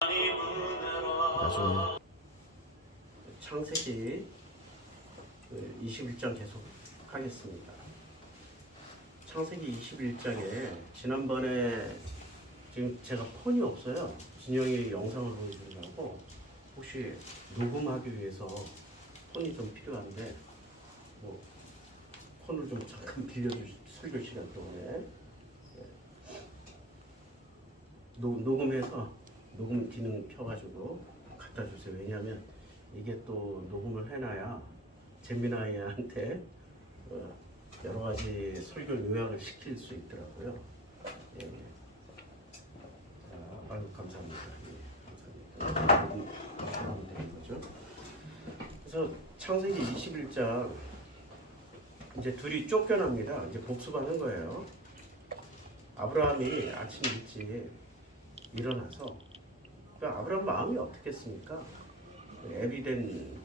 나중에 창세기 21장 계속 하겠습니다. 창세기 21장에 지난번에 지금 제가 폰이 없어요. 진영이 영상을 보여주려고 혹시 녹음하기 위해서 폰이 좀 필요한데 뭐 폰을 좀 잠깐 빌려주시 설교 시간 동안에 녹음해서 녹음 기능 켜가지고 갖다 주세요. 왜냐하면 이게 또 녹음을 해놔야 재미나이한테 여러 가지 설교 요약을 시킬 수 있더라고요. 예. 아유 감사합니다. 예, 감사합니다. 녹음 되는 거죠. 그래서 창세기 21장 이제 둘이 쫓겨납니다. 이제 복수하는 거예요. 아브라함이 아침 일찍 일어나서 그러니까 아브라함 마음이 어떻겠습니까? 애비된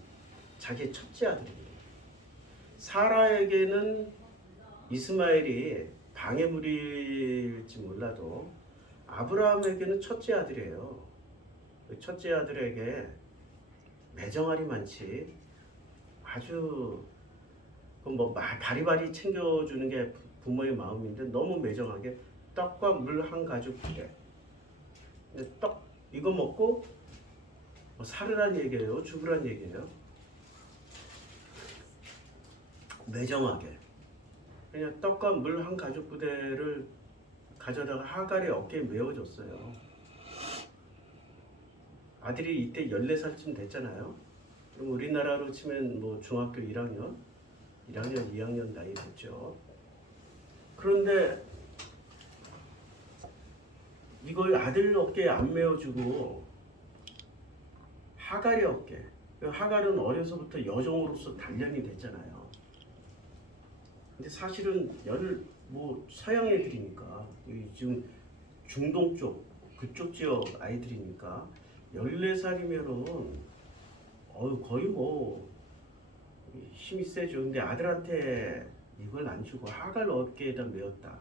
자기 첫째 아들이 사라에게는 이스마엘이 방해물일지 몰라도 아브라함에게는 첫째 아들이에요. 첫째 아들에게 매정하리 많지 아주 뭐 바리바리 챙겨주는 게 부모의 마음인데 너무 매정하게 떡과 물 한 가죽 부대. 떡 이거 먹고 살으란 얘기예요, 죽으란 얘기예요. 매정하게 그냥 떡과 물 한 가죽 부대를 가져다가 하갈의 어깨에 메어줬어요. 아들이 이때 14살쯤 됐잖아요. 그럼 우리나라로 치면 뭐 중학교 1학년, 2학년 나이 됐죠. 그런데 이걸 아들 어깨에 안 메어주고 하갈의 어깨. 하갈은 어려서부터 여종으로서 단련이 됐잖아요. 근데 사실은 뭐 서양 애들이니까 지금 중동 쪽 그쪽 지역 아이들이니까 14살이면은 거의 뭐 힘이 세죠. 근데 아들한테 이걸 안 주고 하갈 어깨에다 메었다.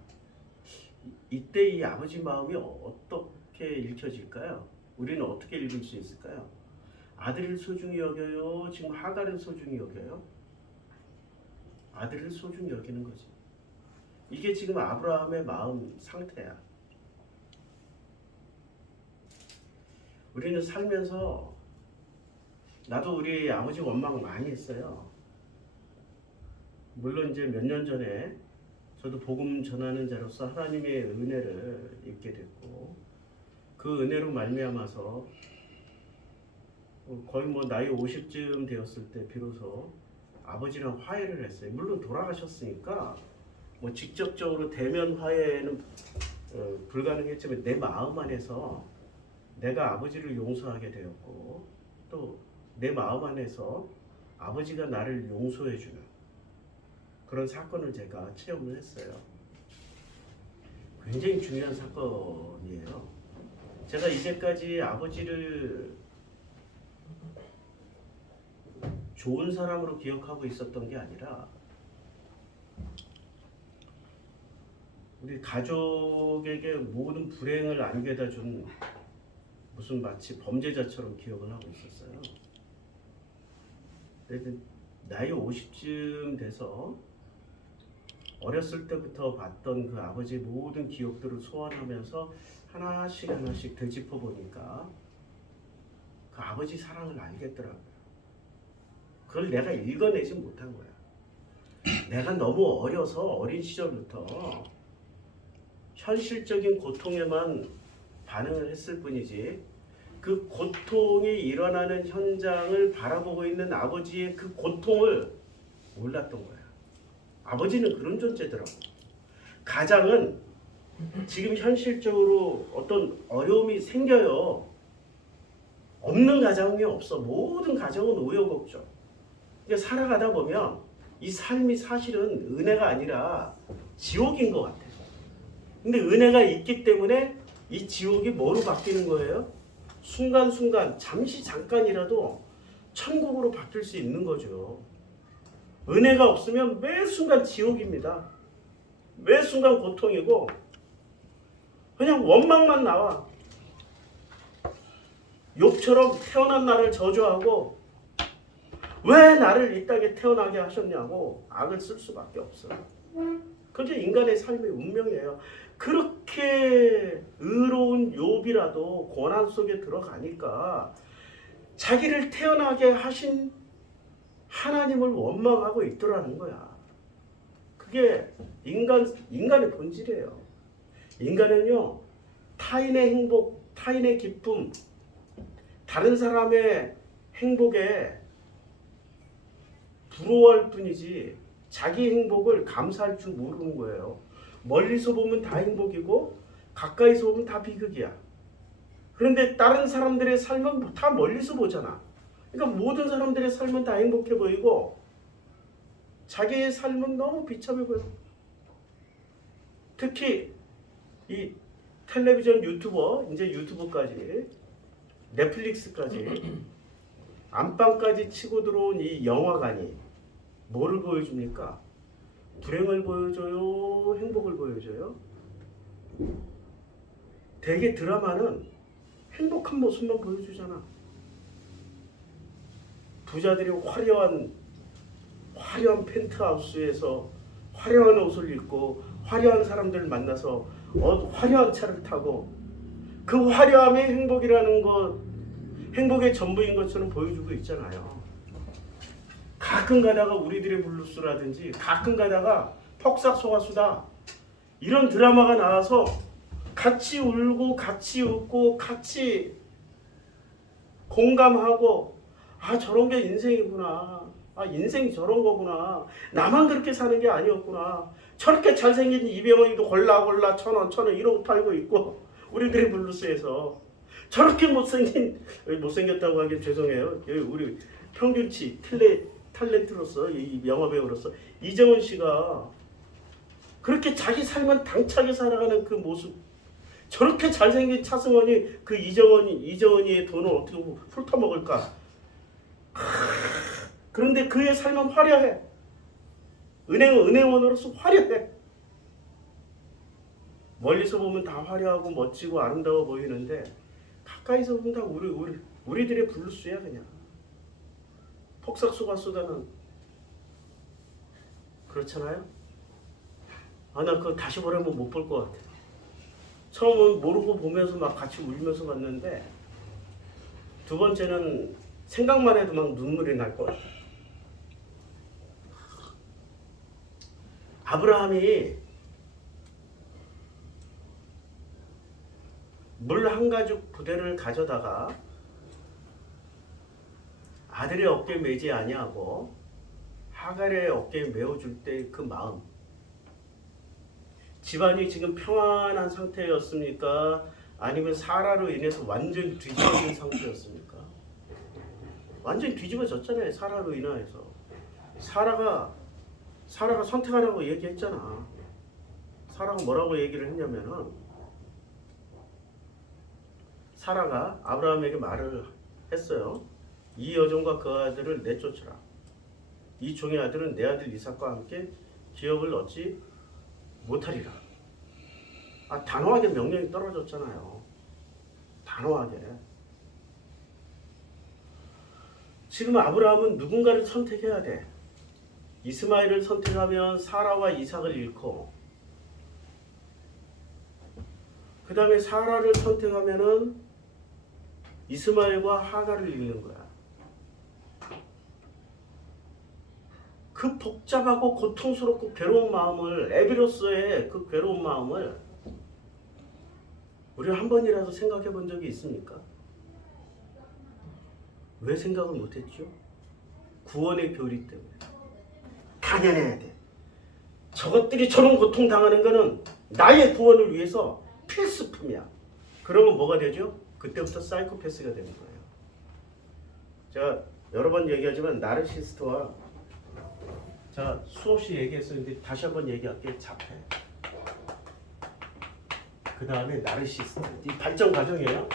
이때 이 아버지 마음이 어떻게 읽혀질까요? 우리는 어떻게 읽을 수 있을까요? 아들을 소중히 여겨요? 지금 하갈을 소중히 여겨요? 아들을 소중히 여기는 거지. 이게 지금 아브라함의 마음 상태야. 우리는 살면서 나도 우리 아버지 원망 많이 했어요. 물론 이제 몇 년 전에 저도 복음 전하는 자로서 하나님의 은혜를 입게 됐고 그 은혜로 말미암아서 거의 뭐 나이 50쯤 되었을 때 비로소 아버지랑 화해를 했어요. 물론 돌아가셨으니까 뭐 직접적으로 대면 화해는 불가능했지만 내 마음 안에서 내가 아버지를 용서하게 되었고 또 내 마음 안에서 아버지가 나를 용서해주는 그런 사건을 제가 체험을 했어요. 굉장히 중요한 사건이에요. 제가 이제까지 아버지를 좋은 사람으로 기억하고 있었던 게 아니라 우리 가족에게 모든 불행을 안겨다 준 무슨 마치 범죄자처럼 기억을 하고 있었어요. 근데 나이 50쯤 돼서 어렸을 때부터 봤던 그 아버지의 모든 기억들을 소환하면서 하나씩 되짚어 보니까 그 아버지 사랑을 알겠더라고요. 그걸 내가 읽어내지 못한 거야. 내가 너무 어려서 어린 시절부터 현실적인 고통에만 반응을 했을 뿐이지 그 고통이 일어나는 현장을 바라보고 있는 아버지의 그 고통을 몰랐던 거야. 아버지는 그런 존재더라고. 가장은 지금 현실적으로 어떤 어려움이 생겨요. 없는 가정이 없어. 모든 가정은 우여곡절. 그러니까 살아가다 보면 이 삶이 사실은 은혜가 아니라 지옥인 것 같아요. 근데 은혜가 있기 때문에 이 지옥이 뭐로 바뀌는 거예요? 순간순간 잠깐이라도 천국으로 바뀔 수 있는 거죠. 은혜가 없으면 매 순간 지옥입니다. 매 순간 고통이고 그냥 원망만 나와. 욥처럼 태어난 나를 저주하고 왜 나를 이 땅에 태어나게 하셨냐고 악을 쓸 수밖에 없어요. 그게 인간의 삶의 운명이에요. 그렇게 의로운 욥이라도 고난 속에 들어가니까 자기를 태어나게 하신 하나님을 원망하고 있더라는 거야. 그게 인간의 본질이에요. 인간은요, 타인의 행복, 타인의 기쁨, 다른 사람의 행복에 부러워할 뿐이지 자기 행복을 감사할 줄 모르는 거예요. 멀리서 보면 다 행복이고 가까이서 보면 다 비극이야. 그런데 다른 사람들의 삶은 다 멀리서 보잖아. 그러니까 모든 사람들의 삶은 다 행복해 보이고 자기의 삶은 너무 비참해 보여. 특히 이 텔레비전 유튜버, 이제 유튜브까지 넷플릭스까지 안방까지 치고 들어온 이 영화관이 뭐를 보여줍니까? 불행을 보여줘요? 행복을 보여줘요? 대개 드라마는 행복한 모습만 보여주잖아. 부자들이 화려한 펜트하우스에서 화려한 옷을 입고 화려한 사람들을 만나서 화려한 차를 타고 그 화려함이 행복이라는 것, 행복의 전부인 것처럼 보여주고 있잖아요. 가끔 가다가 우리들의 블루스라든지 가끔 가다가 폭삭소가수다 이런 드라마가 나와서 같이 울고 같이 웃고 같이 공감하고 아 저런 게 인생이구나. 아 인생이 저런 거구나. 나만 그렇게 사는 게 아니었구나. 저렇게 잘생긴 이병헌이도 골라 1,000원 1,000원 이러고 팔고 있고 우리들의 블루스에서 저렇게 못생겼다고 하긴 죄송해요. 우리 평균치 탤런트로서 이 영화배우로서 이정은 씨가 그렇게 자기 삶은 당차게 살아가는 그 모습, 저렇게 잘생긴 차승원이 그 이정은이의 돈을 어떻게 훑어먹을까? 그런데 그의 삶은 화려해. 은행원으로서 화려해. 멀리서 보면 다 화려하고 멋지고 아름다워 보이는데 가까이서 보면 다 우리들의 블루스야 그냥. 폭삭소가수다는 그렇잖아요. 아 나 그거 다시 보려면 못 볼 것 같아. 처음은 모르고 보면서 막 같이 울면서 봤는데 두 번째는 생각만 해도 막 눈물이 날 것 같아. 아브라함이 물 한 가죽 부대를 가져다가 아들의 어깨에 매지 아니하고 하갈의 어깨에 메어줄 때 그 마음, 집안이 지금 평안한 상태였습니까? 아니면 사라로 인해서 완전히 뒤집어진 상태였습니까? 완전히 뒤집어졌잖아요. 사라로 인해서. 사라가 선택하라고 얘기했잖아. 사라가 뭐라고 얘기를 했냐면은 사라가 아브라함에게 말을 했어요. 이 여종과 그 아들을 내쫓으라. 이 종의 아들은 내 아들 이삭과 함께 기업을 얻지 못하리라. 단호하게 명령이 떨어졌잖아요. 단호하게. 지금 아브라함은 누군가를 선택해야 돼. 이스마엘을 선택하면 사라와 이삭을 잃고, 그 다음에 사라를 선택하면은 이스마엘과 하갈을 잃는 거야. 그 복잡하고 고통스럽고 괴로운 마음을, 에비로스의 그 괴로운 마음을 우리가 한 번이라도 생각해 본 적이 있습니까? 왜 생각을 못했죠? 구원의 교리 때문에. 당연해야 돼. 저것들이 저런 고통당하는 거는 나의 구원을 위해서 필수품이야. 그러면 뭐가 되죠? 그때부터 사이코패스가 되는 거예요. 제가 여러 번 얘기하지만 나르시스트와 자 수없이 얘기했었는데 다시 한번 얘기할게. 자폐. 그 다음에 나르시스트. 이 발전 과정이에요.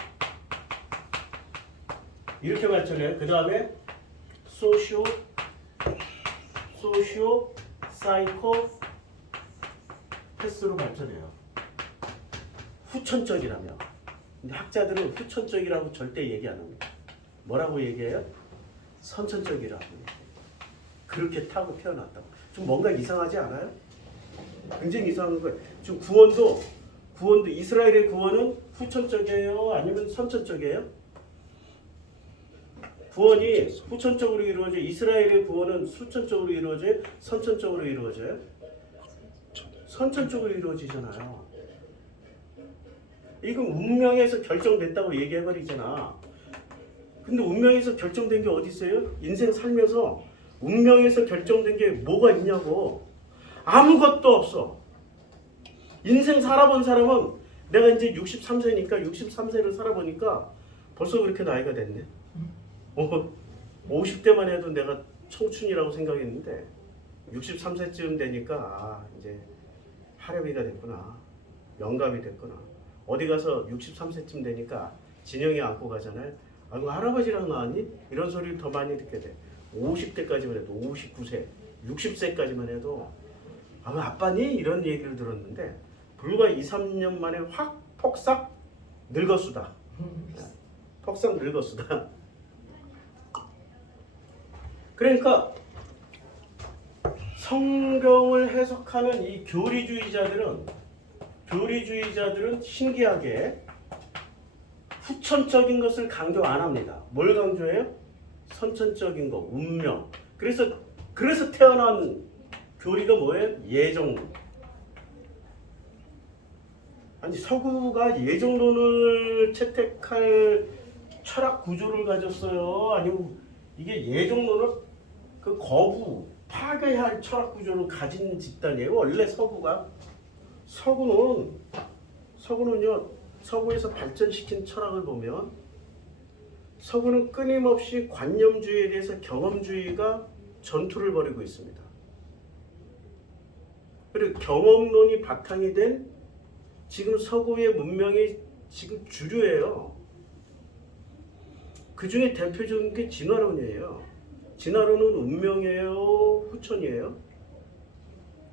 이렇게 발전해요. 그 다음에 소시오 사이코 패스로 발전해요. 후천적이라며. 근데 학자들은 후천적이라고 절대 얘기 안 합니다. 뭐라고 얘기해요? 선천적이라고. 그렇게 타고 태어났다고. 좀 뭔가 이상하지 않아요? 굉장히 이상한 거예요. 지금 구원도 이스라엘의 구원은 후천적이에요? 아니면 선천적이에요? 구원이 후천적으로 이루어져요? 이스라엘의 구원은 수천적으로 이루어져요? 선천적으로 이루어져요? 선천적으로 이루어지잖아요. 이건 운명에서 결정됐다고 얘기해버리잖아. 근데 운명에서 결정된 게 어디 있어요? 인생 살면서 운명에서 결정된 게 뭐가 있냐고. 아무것도 없어. 인생 살아본 사람은 내가 이제 63세니까 63세를 살아보니까 벌써 그렇게 나이가 됐네. 50대만 해도 내가 청춘이라고 생각했는데 63세쯤 되니까 이제 할애비가 됐구나. 영감이 됐구나. 어디 가서 63세쯤 되니까 진영이 안고 가잖아요. 아이고 할아버지랑 나왔니? 이런 소리를 더 많이 듣게 돼. 50대까지만 해도 59세, 60세까지만 해도 아빠니? 이런 얘기를 들었는데 불과 2, 3년 만에 확 폭삭 늙었수다. 폭삭 늙었수다. 그러니까 성경을 해석하는 이 교리주의자들은 신기하게 후천적인 것을 강조 안 합니다. 뭘 강조해요? 선천적인 거, 운명. 그래서 태어난 교리가 뭐예요? 예정론. 아니 서구가 예정론을 채택할 철학 구조를 가졌어요? 아니면 이게 예정론을 파괴해야 할 철학 구조를 가진 집단이에요? 원래 서구는요, 서구에서 발전시킨 철학을 보면 서구는 끊임없이 관념주의에 대해서 경험주의가 전투를 벌이고 있습니다. 그리고 경험론이 바탕이 된 지금 서구의 문명이 지금 주류예요. 그 중에 대표적인 게 진화론이에요. 진화론은 운명이에요? 후천이에요?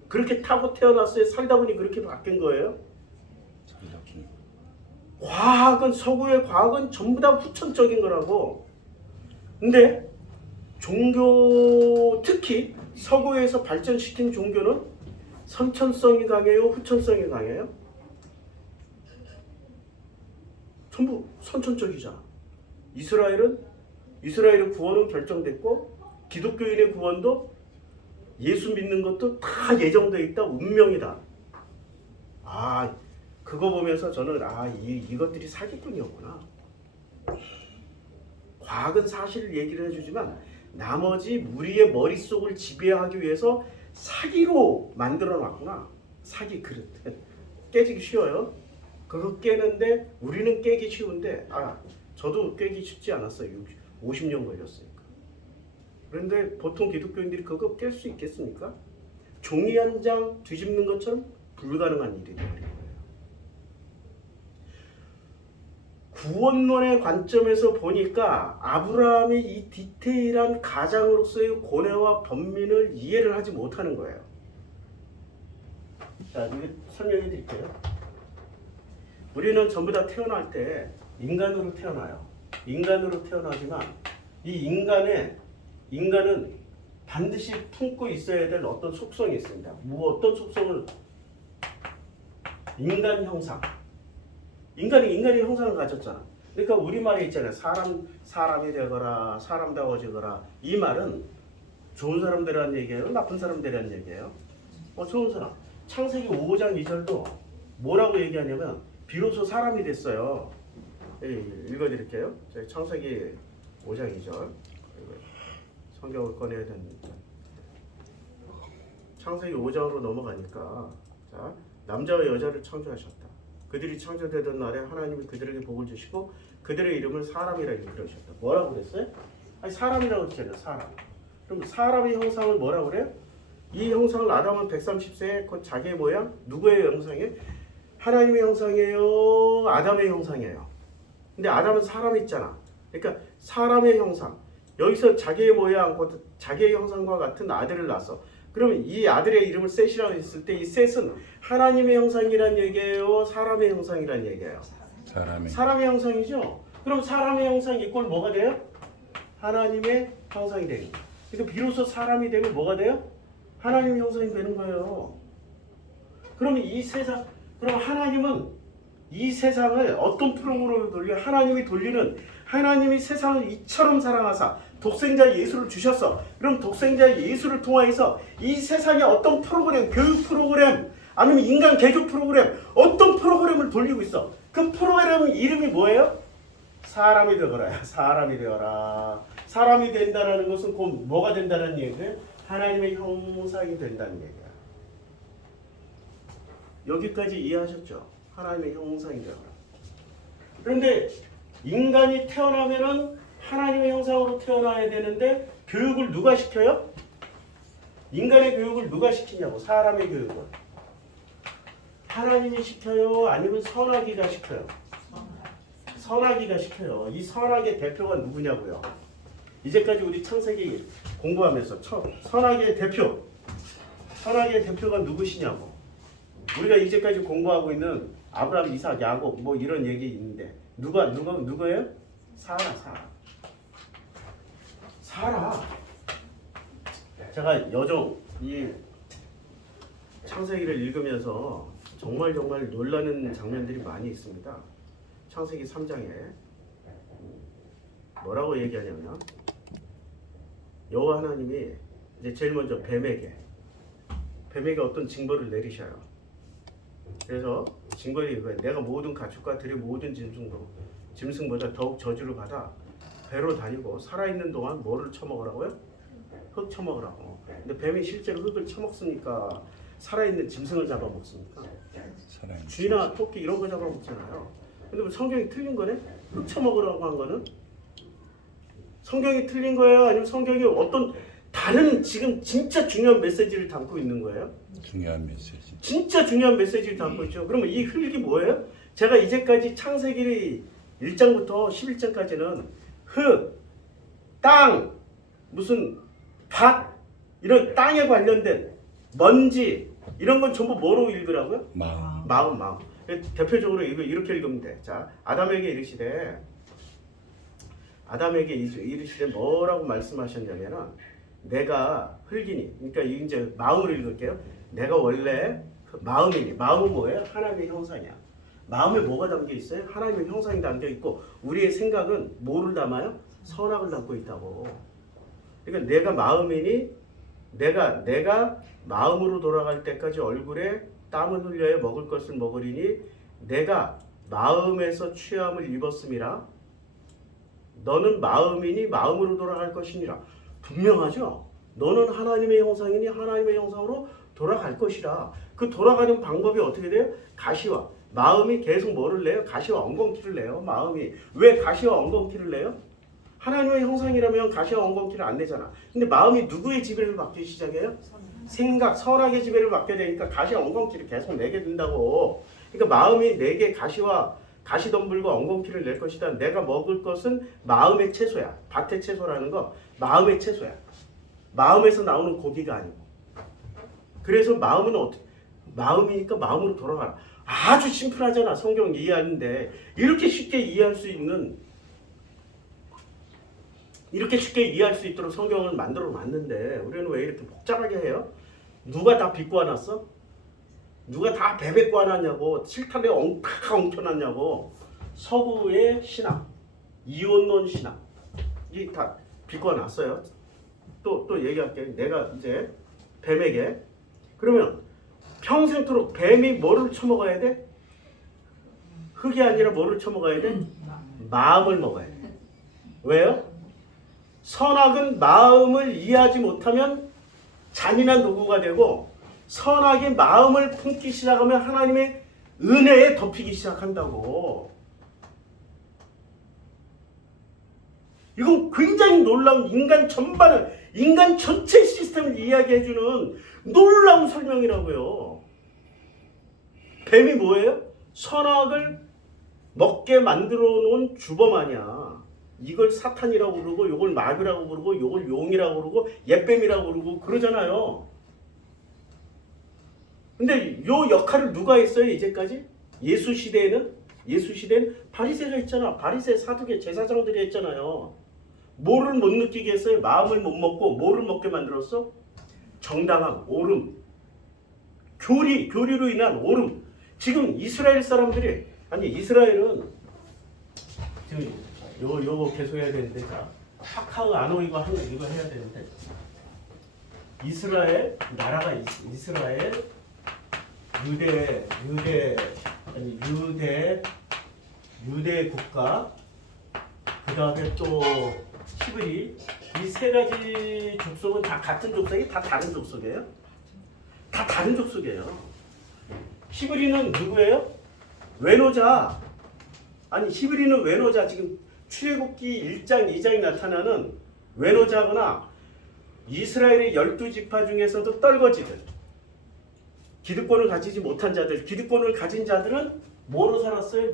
그렇게 타고 태어났어요? 살다 보니 그렇게 바뀐 거예요? 서구의 과학은 전부 다 후천적인 거라고. 근데 종교, 특히 서구에서 발전시킨 종교는 선천성이 강해요? 후천성이 강해요? 전부 선천적이잖아. 이스라엘의 구원은 결정됐고 기독교인의 구원도 예수 믿는 것도 다 예정되어 있다. 운명이다. 그거 보면서 저는 이것들이 사기꾼이었구나. 과학은 사실을 얘기를 해주지만 나머지 우리의 머릿속을 지배하기 위해서 사기로 만들어 놨구나. 사기 그릇. 깨지기 쉬워요. 그거 깨는데 우리는 깨기 쉬운데 저도 깨기 쉽지 않았어요. 50년 걸렸으니까. 그런데 보통 기독교인들이 그거 깰 수 있겠습니까? 종이 한 장 뒤집는 것처럼 불가능한 일이 되어버린 거예요. 구원론의 관점에서 보니까 아브라함이 이 디테일한 가장으로서의 고뇌와 번민을 이해를 하지 못하는 거예요. 자, 이거 설명해 드릴게요. 우리는 전부 다 태어날 때 인간으로 태어나요. 인간으로 태어나지만 이 인간은 반드시 품고 있어야 될 어떤 속성이 있습니다. 어떤 속성을? 인간 형상. 인간이 형상을 가졌잖아. 그러니까 우리말에 있잖아요. 사람이 되거라, 사람다워지거라. 이 말은 좋은 사람들이라는 얘기예요? 나쁜 사람들이라는 얘기예요? 좋은 사람. 창세기 5장 2절도 뭐라고 얘기하냐면 비로소 사람이 됐어요. 읽어드릴게요. 창세기 5장 2절. 성경을 꺼내야 됩니다. 창세기 5장으로 넘어가니까 자, 남자와 여자를 창조하셨다. 그들이 창조되던 날에 하나님이 그들에게 복을 주시고 그들의 이름을 사람이라 일컬으셨다. 뭐라고 그랬어요? 사람이라고 했잖아요. 사람. 그럼 사람의 형상을 뭐라고 그래요? 이 형상을 아담은 130세에 곧 자기의 모양, 누구의 형상이에요? 하나님의 형상이에요? 아담의 형상이에요? 근데 아담은 사람이 있잖아. 그러니까 사람의 형상. 여기서 자기의 모양, 곧 자기의 형상과 같은 아들을 낳았어. 그러면 이 아들의 이름을 셋이라고 했을 때 이 셋은 하나님의 형상이란 얘기예요? 사람의 형상이란 얘기예요? 사람의 형상이죠. 그럼 사람의 형상 이꼴 뭐가 돼요? 하나님의 형상이 되는 거예요. 그러니까 비로소 사람이 되면 뭐가 돼요? 하나님의 형상이 되는 거예요. 그러면 그럼 하나님은 이 세상을 어떤 프로그램으로 돌려? 하나님이 세상을 이처럼 사랑하사 독생자 예수를 주셨어. 그럼 독생자 예수를 통하여서 이 세상에 어떤 프로그램, 교육 프로그램, 아니면 인간 개조 프로그램, 어떤 프로그램을 돌리고 있어. 그 프로그램 이름이 뭐예요? 사람이 되어라. 사람이 되어라. 사람이 된다는 것은 곧 뭐가 된다는 얘기예요? 하나님의 형상이 된다는 얘기야. 여기까지 이해하셨죠? 하나님의 형상이 되어라. 그런데 인간이 태어나면은 하나님의 형상으로 태어나야 되는데 교육을 누가 시켜요? 인간의 교육을 누가 시키냐고. 사람의 교육을. 하나님이 시켜요? 아니면 선하기가 시켜요? 선하기가 시켜요. 이 선하기의 대표가 누구냐고요. 이제까지 우리 창세기 공부하면서 선하기의 대표가 누구시냐고. 우리가 이제까지 공부하고 있는 아브라함, 이삭, 야곱 뭐 이런 얘기 있는데 누구예요? 사라. 제가 여종 이 창세기를 읽으면서 정말 놀라는 장면들이 많이 있습니다. 창세기 3장에 뭐라고 얘기하냐면 여호와 하나님이 이제 제일 먼저 뱀에게 어떤 징벌을 내리셔요. 그래서 징벌이 이거예요. 내가 모든 가축과 들의 모든 짐승보다 더욱 저주를 받아 배로 다니고 살아있는 동안 뭐를 처먹으라고요? 흙 처먹으라고. 근데 뱀이 실제로 흙을 처먹습니까? 살아있는 짐승을 잡아먹습니까? 쥐나 토끼 이런 거 잡아먹잖아요. 근데 뭐 성경이 틀린 거네? 흙 처먹으라고 한 거는? 성경이 틀린 거예요? 아니면 성경이 어떤 다른 지금 진짜 중요한 메시지를 담고 있는 거예요? 중요한 메시지. 진짜 중요한 메시지를 담고 있죠. 그러면 이 흙이 뭐예요? 제가 이제까지 창세기 1장부터 11장까지는 흙, 땅, 무슨 밭, 이런 땅에 관련된 먼지 이런 건 전부 뭐로 읽으라고요? 마음. 대표적으로 이렇게 읽으면 돼. 자, 아담에게 이르시되 뭐라고 말씀하셨냐면은 내가 흙이니, 그러니까 이제 마음으로 읽을게요. 내가 원래 마음이니, 마음은 뭐예요? 하나님의 형상이야. 마음에 뭐가 담겨 있어요? 하나님의 형상이 담겨 있고 우리의 생각은 뭐를 담아요? 선악을 담고 있다고. 그러니까 내가 마음이니 내가 마음으로 돌아갈 때까지 얼굴에 땀을 흘려야 먹을 것을 먹으리니 내가 마음에서 취함을 입었음이라. 너는 마음이니 마음으로 돌아갈 것이니라. 분명하죠? 너는 하나님의 형상이니 하나님의 형상으로 돌아갈 것이라. 그 돌아가는 방법이 어떻게 돼요? 가시와 마음이 계속 뭐를 내요? 가시와 엉겅퀴를 내요. 마음이. 왜 가시와 엉겅퀴를 내요? 하나님의 형상이라면 가시와 엉겅퀴를 안 내잖아. 근데 마음이 누구의 지배를 받기 시작해요? 생각, 선악의 지배를 받게 되니까 가시와 엉겅퀴를 계속 내게 된다고. 그러니까 마음이 내게 가시덤불과 엉겅퀴를 낼 것이다. 내가 먹을 것은 마음의 채소야. 밭의 채소라는 거 마음의 채소야. 마음에서 나오는 고기가 아니고. 그래서 마음은 어떻게? 마음이니까 마음으로 돌아가라. 아주 심플하잖아. 성경 이해하는데 이렇게 쉽게 이해할 수 있도록 성경을 만들어 놨는데 우리는 왜 이렇게 복잡하게 해요? 누가 다 비꼬아놨어? 누가 다 베베꼬아놨냐고. 실타래 엉켜놨냐고. 서구의 신학, 이원론 신학 이 다 비꼬아놨어요. 또 얘기할게. 내가 이제 뱀에게 그러면 평생토록 뱀이 뭐를 처먹어야 돼? 흙이 아니라 뭐를 처먹어야 돼? 마음을 먹어야 돼. 왜요? 선악은 마음을 이해하지 못하면 잔인한 도구가 되고 선악이 마음을 품기 시작하면 하나님의 은혜에 덮이기 시작한다고. 이건 굉장히 놀라운 인간 전체 시스템을 이야기해주는 놀라운 설명이라고요. 뱀이 뭐예요? 선악을 먹게 만들어 놓은 주범 아니야. 이걸 사탄이라고 부르고 이걸 마귀라고 부르고 이걸 용이라고 부르고 옛뱀이라고 부르고 그러잖아요. 근데 요 역할을 누가 했어요 이제까지? 예수 시대에는? 예수 시대엔 바리새가 있잖아. 바리새, 사두개, 제사장들이 있잖아요. 뭐를 못 느끼게 했어요? 마음을 못 먹고 뭐를 먹게 만들었어? 정당함, 오름, 교리로 인한 오름. 지금 이스라엘 사람들이, 아니 이스라엘은 지금 요거 계속 해야 되는데, 자 파카우 아노 이거 해야 되는데, 이스라엘 나라가 이스라엘, 유대 국가, 그 다음에 또 히브리, 이 세 가지 족속은 다 같은 족속이 다 다른 족속이에요? 다 다른 족속이에요. 히브리는 누구예요? 외노자. 아니 히브리는 외노자. 지금 출애굽기 1장 2장에 나타나는 외노자거나 이스라엘의 12지파 중에서도 떨거지들, 기득권을 가지지 못한 자들, 기득권을 가진 자들은 뭐로 살았어요?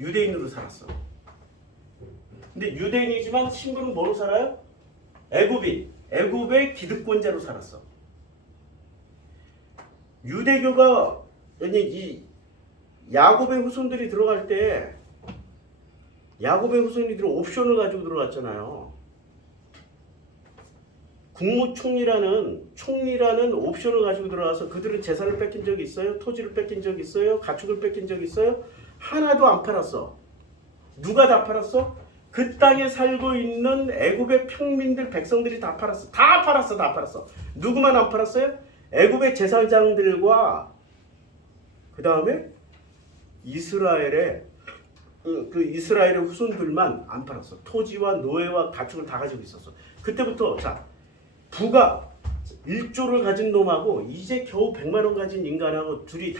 유대인으로 살았어. 근데 유대인이지만 신분은 뭐로 살아요? 애굽의 기득권자로 살았어. 유대교가, 이 야곱의 후손들이 들어갈 때 야곱의 후손들이 옵션을 가지고 들어갔잖아요. 총리라는 옵션을 가지고 들어가서 그들은 재산을 뺏긴 적이 있어요? 토지를 뺏긴 적이 있어요? 가축을 뺏긴 적이 있어요? 하나도 안 팔았어. 누가 다 팔았어? 그 땅에 살고 있는 애굽의 평민들, 백성들이 다 팔았어. 다 팔았어. 누구만 안 팔았어요? 애굽의 제사장들과 그 다음에 이스라엘의 후손들만 안 팔았어. 토지와 노예와 가축을 다 가지고 있었어. 그때부터 자, 부가 1조를 가진 놈하고 이제 겨우 100만 원 가진 인간하고 둘이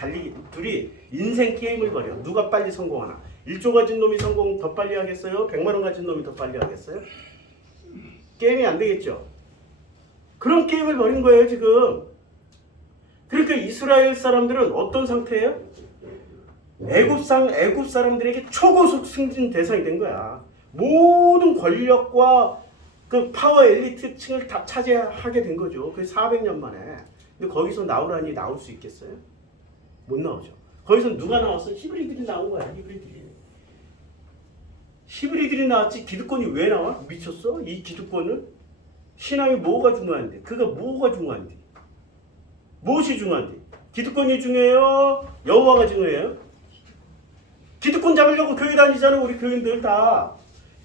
인생 게임을 벌여. 누가 빨리 성공하나. 1조 가진 놈이 성공 더 빨리 하겠어요? 100만 원 가진 놈이 더 빨리 하겠어요? 게임이 안 되겠죠. 그런 게임을 벌인 거예요 지금. 그러니까 이스라엘 사람들은 어떤 상태예요? 애굽 사람들에게 초고속 승진 대상이 된 거야. 모든 권력과 그 파워 엘리트층을 다 차지하게 된 거죠. 그게 400년 만에. 근데 거기서 나오라니 나올 수 있겠어요? 못 나오죠. 거기서 누가 나왔어? 히브리들이 나온 거야. 히브리들이 나왔지. 기득권이 왜 나와? 미쳤어? 이 기득권을? 신앙이 뭐가 중요한데? 그가 뭐가 중요한데? 무엇이 중요한데? 기득권이 중요해요? 여호와가 중요해요? 기득권 잡으려고 교회 다니잖아. 우리 교인들 다.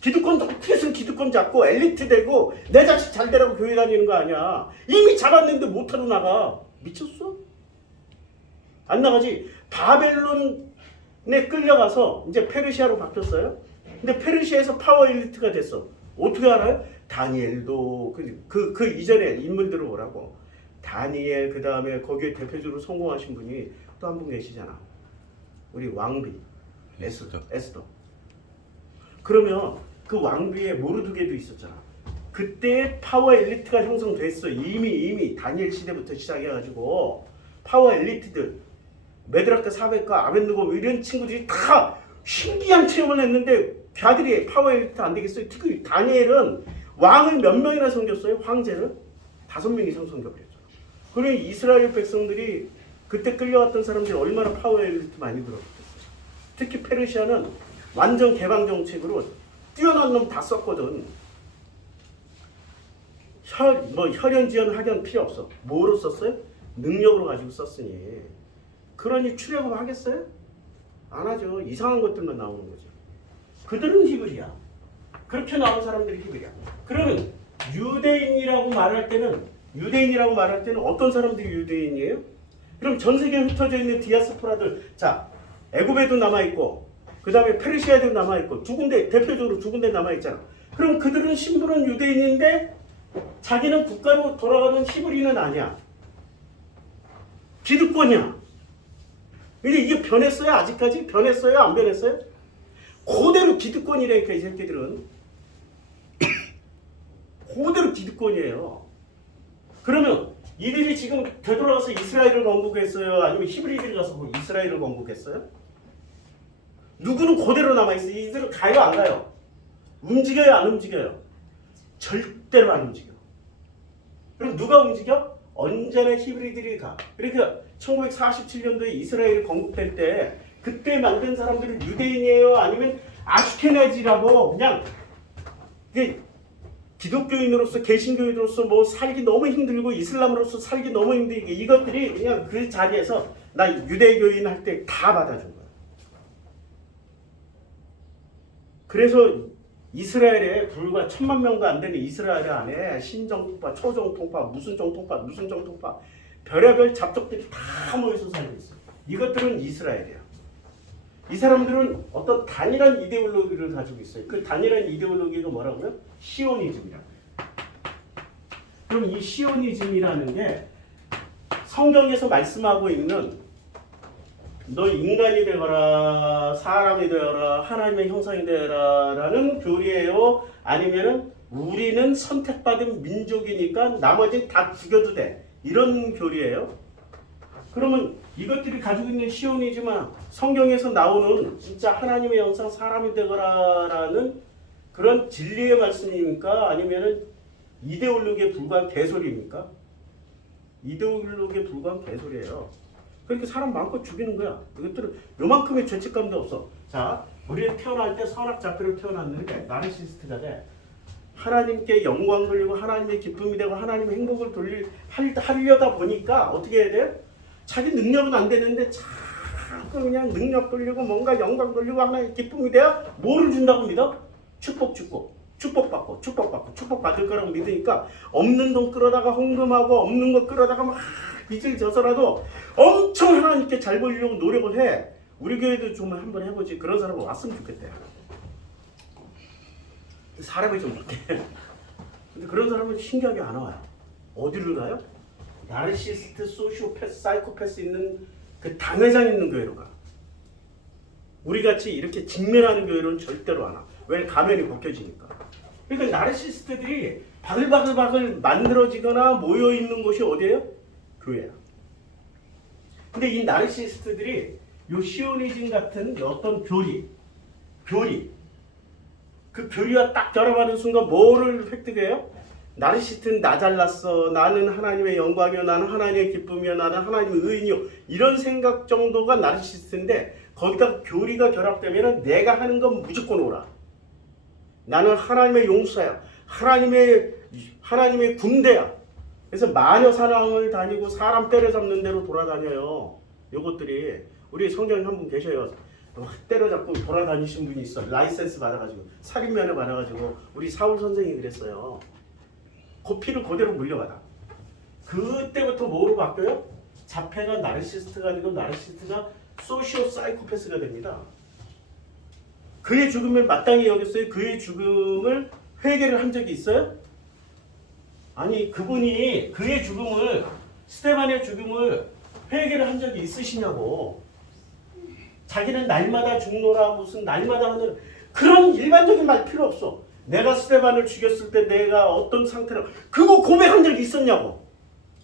기득권 어떻게든 기득권 잡고 엘리트 되고 내 자식 잘 되라고 교회 다니는 거 아니야. 이미 잡았는데 못하러 나가. 미쳤어? 안 나가지. 바벨론에 끌려가서 이제 페르시아로 바뀌었어요. 근데 페르시아에서 파워 엘리트가 됐어. 어떻게 알아요? 다니엘도 그 이전에 인물들을 보라고. 다니엘, 그 다음에 거기에 대표적으로 성공하신 분이 또 한 분 계시잖아. 우리 왕비 에스더. 그러면 그 왕비에 모르드게도 있었잖아. 그때 파워 엘리트가 형성됐어. 이미 다니엘 시대부터 시작해가지고 파워 엘리트들, 메드라카 사백과 아벤느고 이런 친구들이 다 신기한 체험을 했는데 걔들이 파워 엘리트 안 되겠어요? 특히 다니엘은 왕을 몇 명이나 섬겼어요? 황제를 5명 이상 섬겨버렸죠. 그러니 이스라엘 백성들이 그때 끌려왔던 사람들이 얼마나 파워 엘리트 많이 들어갔겠어요. 특히 페르시아는 완전 개방 정책으로 뛰어난 놈 다 썼거든. 혈연지연 학연 필요 없어. 뭐로 썼어요? 능력으로 가지고 썼으니. 그러니 출애굽 하겠어요? 안 하죠. 이상한 것들만 나오는 거죠. 그들은 히브리야. 그렇게 나온 사람들이 히브리야. 그러면 유대인이라고 말할 때는 어떤 사람들이 유대인이에요? 그럼 전 세계에 흩어져 있는 디아스포라들, 자, 애굽에도 남아있고 그 다음에 페르시아에도 남아있고 대표적으로 두 군데 남아있잖아. 그럼 그들은 신분은 유대인인데 자기는 국가로 돌아가는 히브리는 아니야. 기득권이야. 근데 이게 변했어요? 아직까지? 변했어요? 안 변했어요? 그대로 기득권이라니까 이 새끼들은. 그대로 기득권이에요. 그러면 이들이 지금 되돌아가서 이스라엘을 건국했어요? 아니면 히브리들이 가서 이스라엘을 건국했어요? 누구는 그대로 남아있어요? 이들은 가요 안 가요? 움직여요 안 움직여요? 절대로 안 움직여. 그럼 누가 움직여? 언제나 히브리들이 가. 그러니까 1947년도에 이스라엘이 건국될 때 그때 만든 사람들은 유대인이에요? 아니면 아슈케나지라고 그냥 기독교인으로서 개신교인으로서 뭐 살기 너무 힘들고 이슬람으로서 살기 너무 힘들게 이것들이 그냥 그 자리에서 나 유대교인 할 때 다 받아준 거야. 그래서 이스라엘에 불과 1000만 명도 안 되는 이스라엘 안에 신정통파, 초정통파, 무슨 정통파 별의별 잡족들이 다 모여서 살고 있어. 이것들은 이스라엘이야. 이 사람들은 어떤 단일한 이데올로기를 가지고 있어요. 그 단일한 이데올로기가 뭐라고요? 시오니즘이라고 해요. 그럼 이 시오니즘이라는 게 성경에서 말씀하고 있는 너 인간이 되거라, 사람이 되어라, 하나님의 형상이 되어라 라는 교리예요? 아니면은 우리는 선택받은 민족이니까 나머지 다 죽여도 돼. 이런 교리예요? 그러면 이것들이 가지고 있는 시오니즘은 성경에서 나오는 진짜 하나님의 형상 사람이 되거라라는 그런 진리의 말씀입니까? 아니면은 이데올로기에 불과한 개소리입니까? 이데올로기에 불과한 개소리예요. 그렇게 사람 마음껏 죽이는 거야. 이것들은 요만큼의 죄책감도 없어. 자, 우리는 태어날 때 선악자표로 태어났는데 나르시스트가 돼. 하나님께 영광 돌리고 하나님의 기쁨이 되고 하나님의 행복을 하려다 보니까 어떻게 해야 돼? 자기 능력은 안 되는데 자꾸 그냥 능력 돌리고 뭔가 영광 돌리고 하나님의 기쁨이 돼야 뭐를 준다고 믿어? 축복받고 축복받을 거라고 믿으니까 없는 돈 끌어다가 헌금하고 없는 거 끌어다가 막 빚을 져서라도 엄청 하나님께 잘 보이려고 노력을 해. 우리 교회도 좀 한번 해보지. 그런 사람은 왔으면 좋겠대. 사람이 좀 그렇게. 근데 그런 사람은 신기하게 안 와요. 어디를 가요? 나르시스트, 소시오패스, 사이코패스 있는 그 당회장 있는 교회로 가. 우리같이 이렇게 직면하는 교회로는 절대로 안 와. 왜? 가면이 벗겨지니까. 그러니까 나르시스트들이 바글바글 만들어지거나 모여있는 곳이 어디예요? 교회야. 근데 이 나르시스트들이 요 시오니즘 같은 어떤 교리 그 교리와 딱 결합하는 순간 뭐를 획득해요? 나르시스트는 나 잘났어. 나는 하나님의 영광이요. 나는 하나님의 기쁨이요. 나는 하나님의 의인이요. 이런 생각 정도가 나르시스트인데 거기다 교리가 결합되면 내가 하는 건 무조건 옳아. 나는 하나님의 용사야. 하나님의 군대야. 그래서 마녀 사냥을 다니고 사람 때려잡는 대로 돌아다녀요. 요것들이 우리 성경에 한 분 계셔요. 때려잡고 돌아다니신 분이 있어. 라이센스 받아가지고 살인면허 받아가지고 우리 사울 선생이 그랬어요. 그 피를 그대로 물려받아. 그때부터 뭐로 바뀌어요? 자폐가 나르시스트가 되고 나르시스트가 소시오 사이코패스가 됩니다. 그의 죽음을 마땅히 여겼어요? 그의 죽음을 회개를 한 적이 있어요? 아니 그분이 그의 죽음을 스테반의 죽음을 회개를 한 적이 있으시냐고. 자기는 날마다 죽노라 무슨 날마다 하는 그런 일반적인 말 필요 없어. 내가 스테반을 죽였을 때 내가 어떤 상태로 그거 고백한 적이 있었냐고.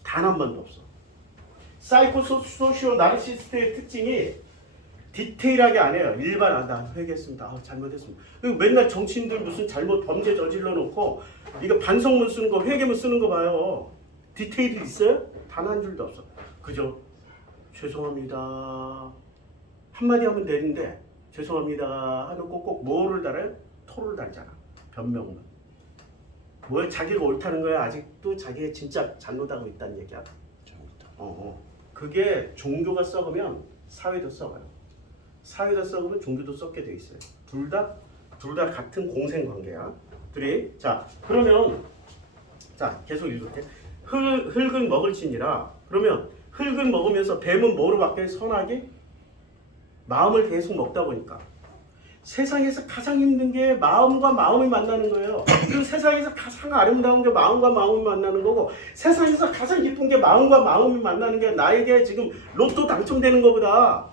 단 한 번도 없어. 사이코소시오 나르시스트의 특징이 디테일하게 안 해요. 난 회개했습니다. 잘못했습니다. 맨날 정치인들 무슨 잘못 범죄 저질러 놓고 이거 반성문 쓰는 거 회개문 쓰는 거 봐요. 디테일이 있어요? 단 한 줄도 없어. 그죠? 죄송합니다. 한마디 하면 되는데 죄송합니다 하는 꼭 뭐를 달아요? 토를 달잖아. 변명문. 뭘 자기가 옳다는 거야. 아직도 자기가 진짜 잘못하고 있다는 얘기야. 그게 종교가 썩으면 사회도 썩어요. 사회가 썩으면 종교도 썩게 돼 있어요. 둘 다 같은 공생관계야. 둘이. 자 그러면 자 계속 읽을게. 흙은 먹을지니라. 그러면 흙을 먹으면서 뱀은 뭐로 바뀌어요? 선하게 마음을 계속 먹다 보니까 세상에서 가장 힘든 게 마음과 마음이 만나는 거예요. 그리고 세상에서 가장 아름다운 게 마음과 마음이 만나는 거고 세상에서 가장 기쁜 게 마음과 마음이 만나는 게 나에게 지금 로또 당첨되는 것보다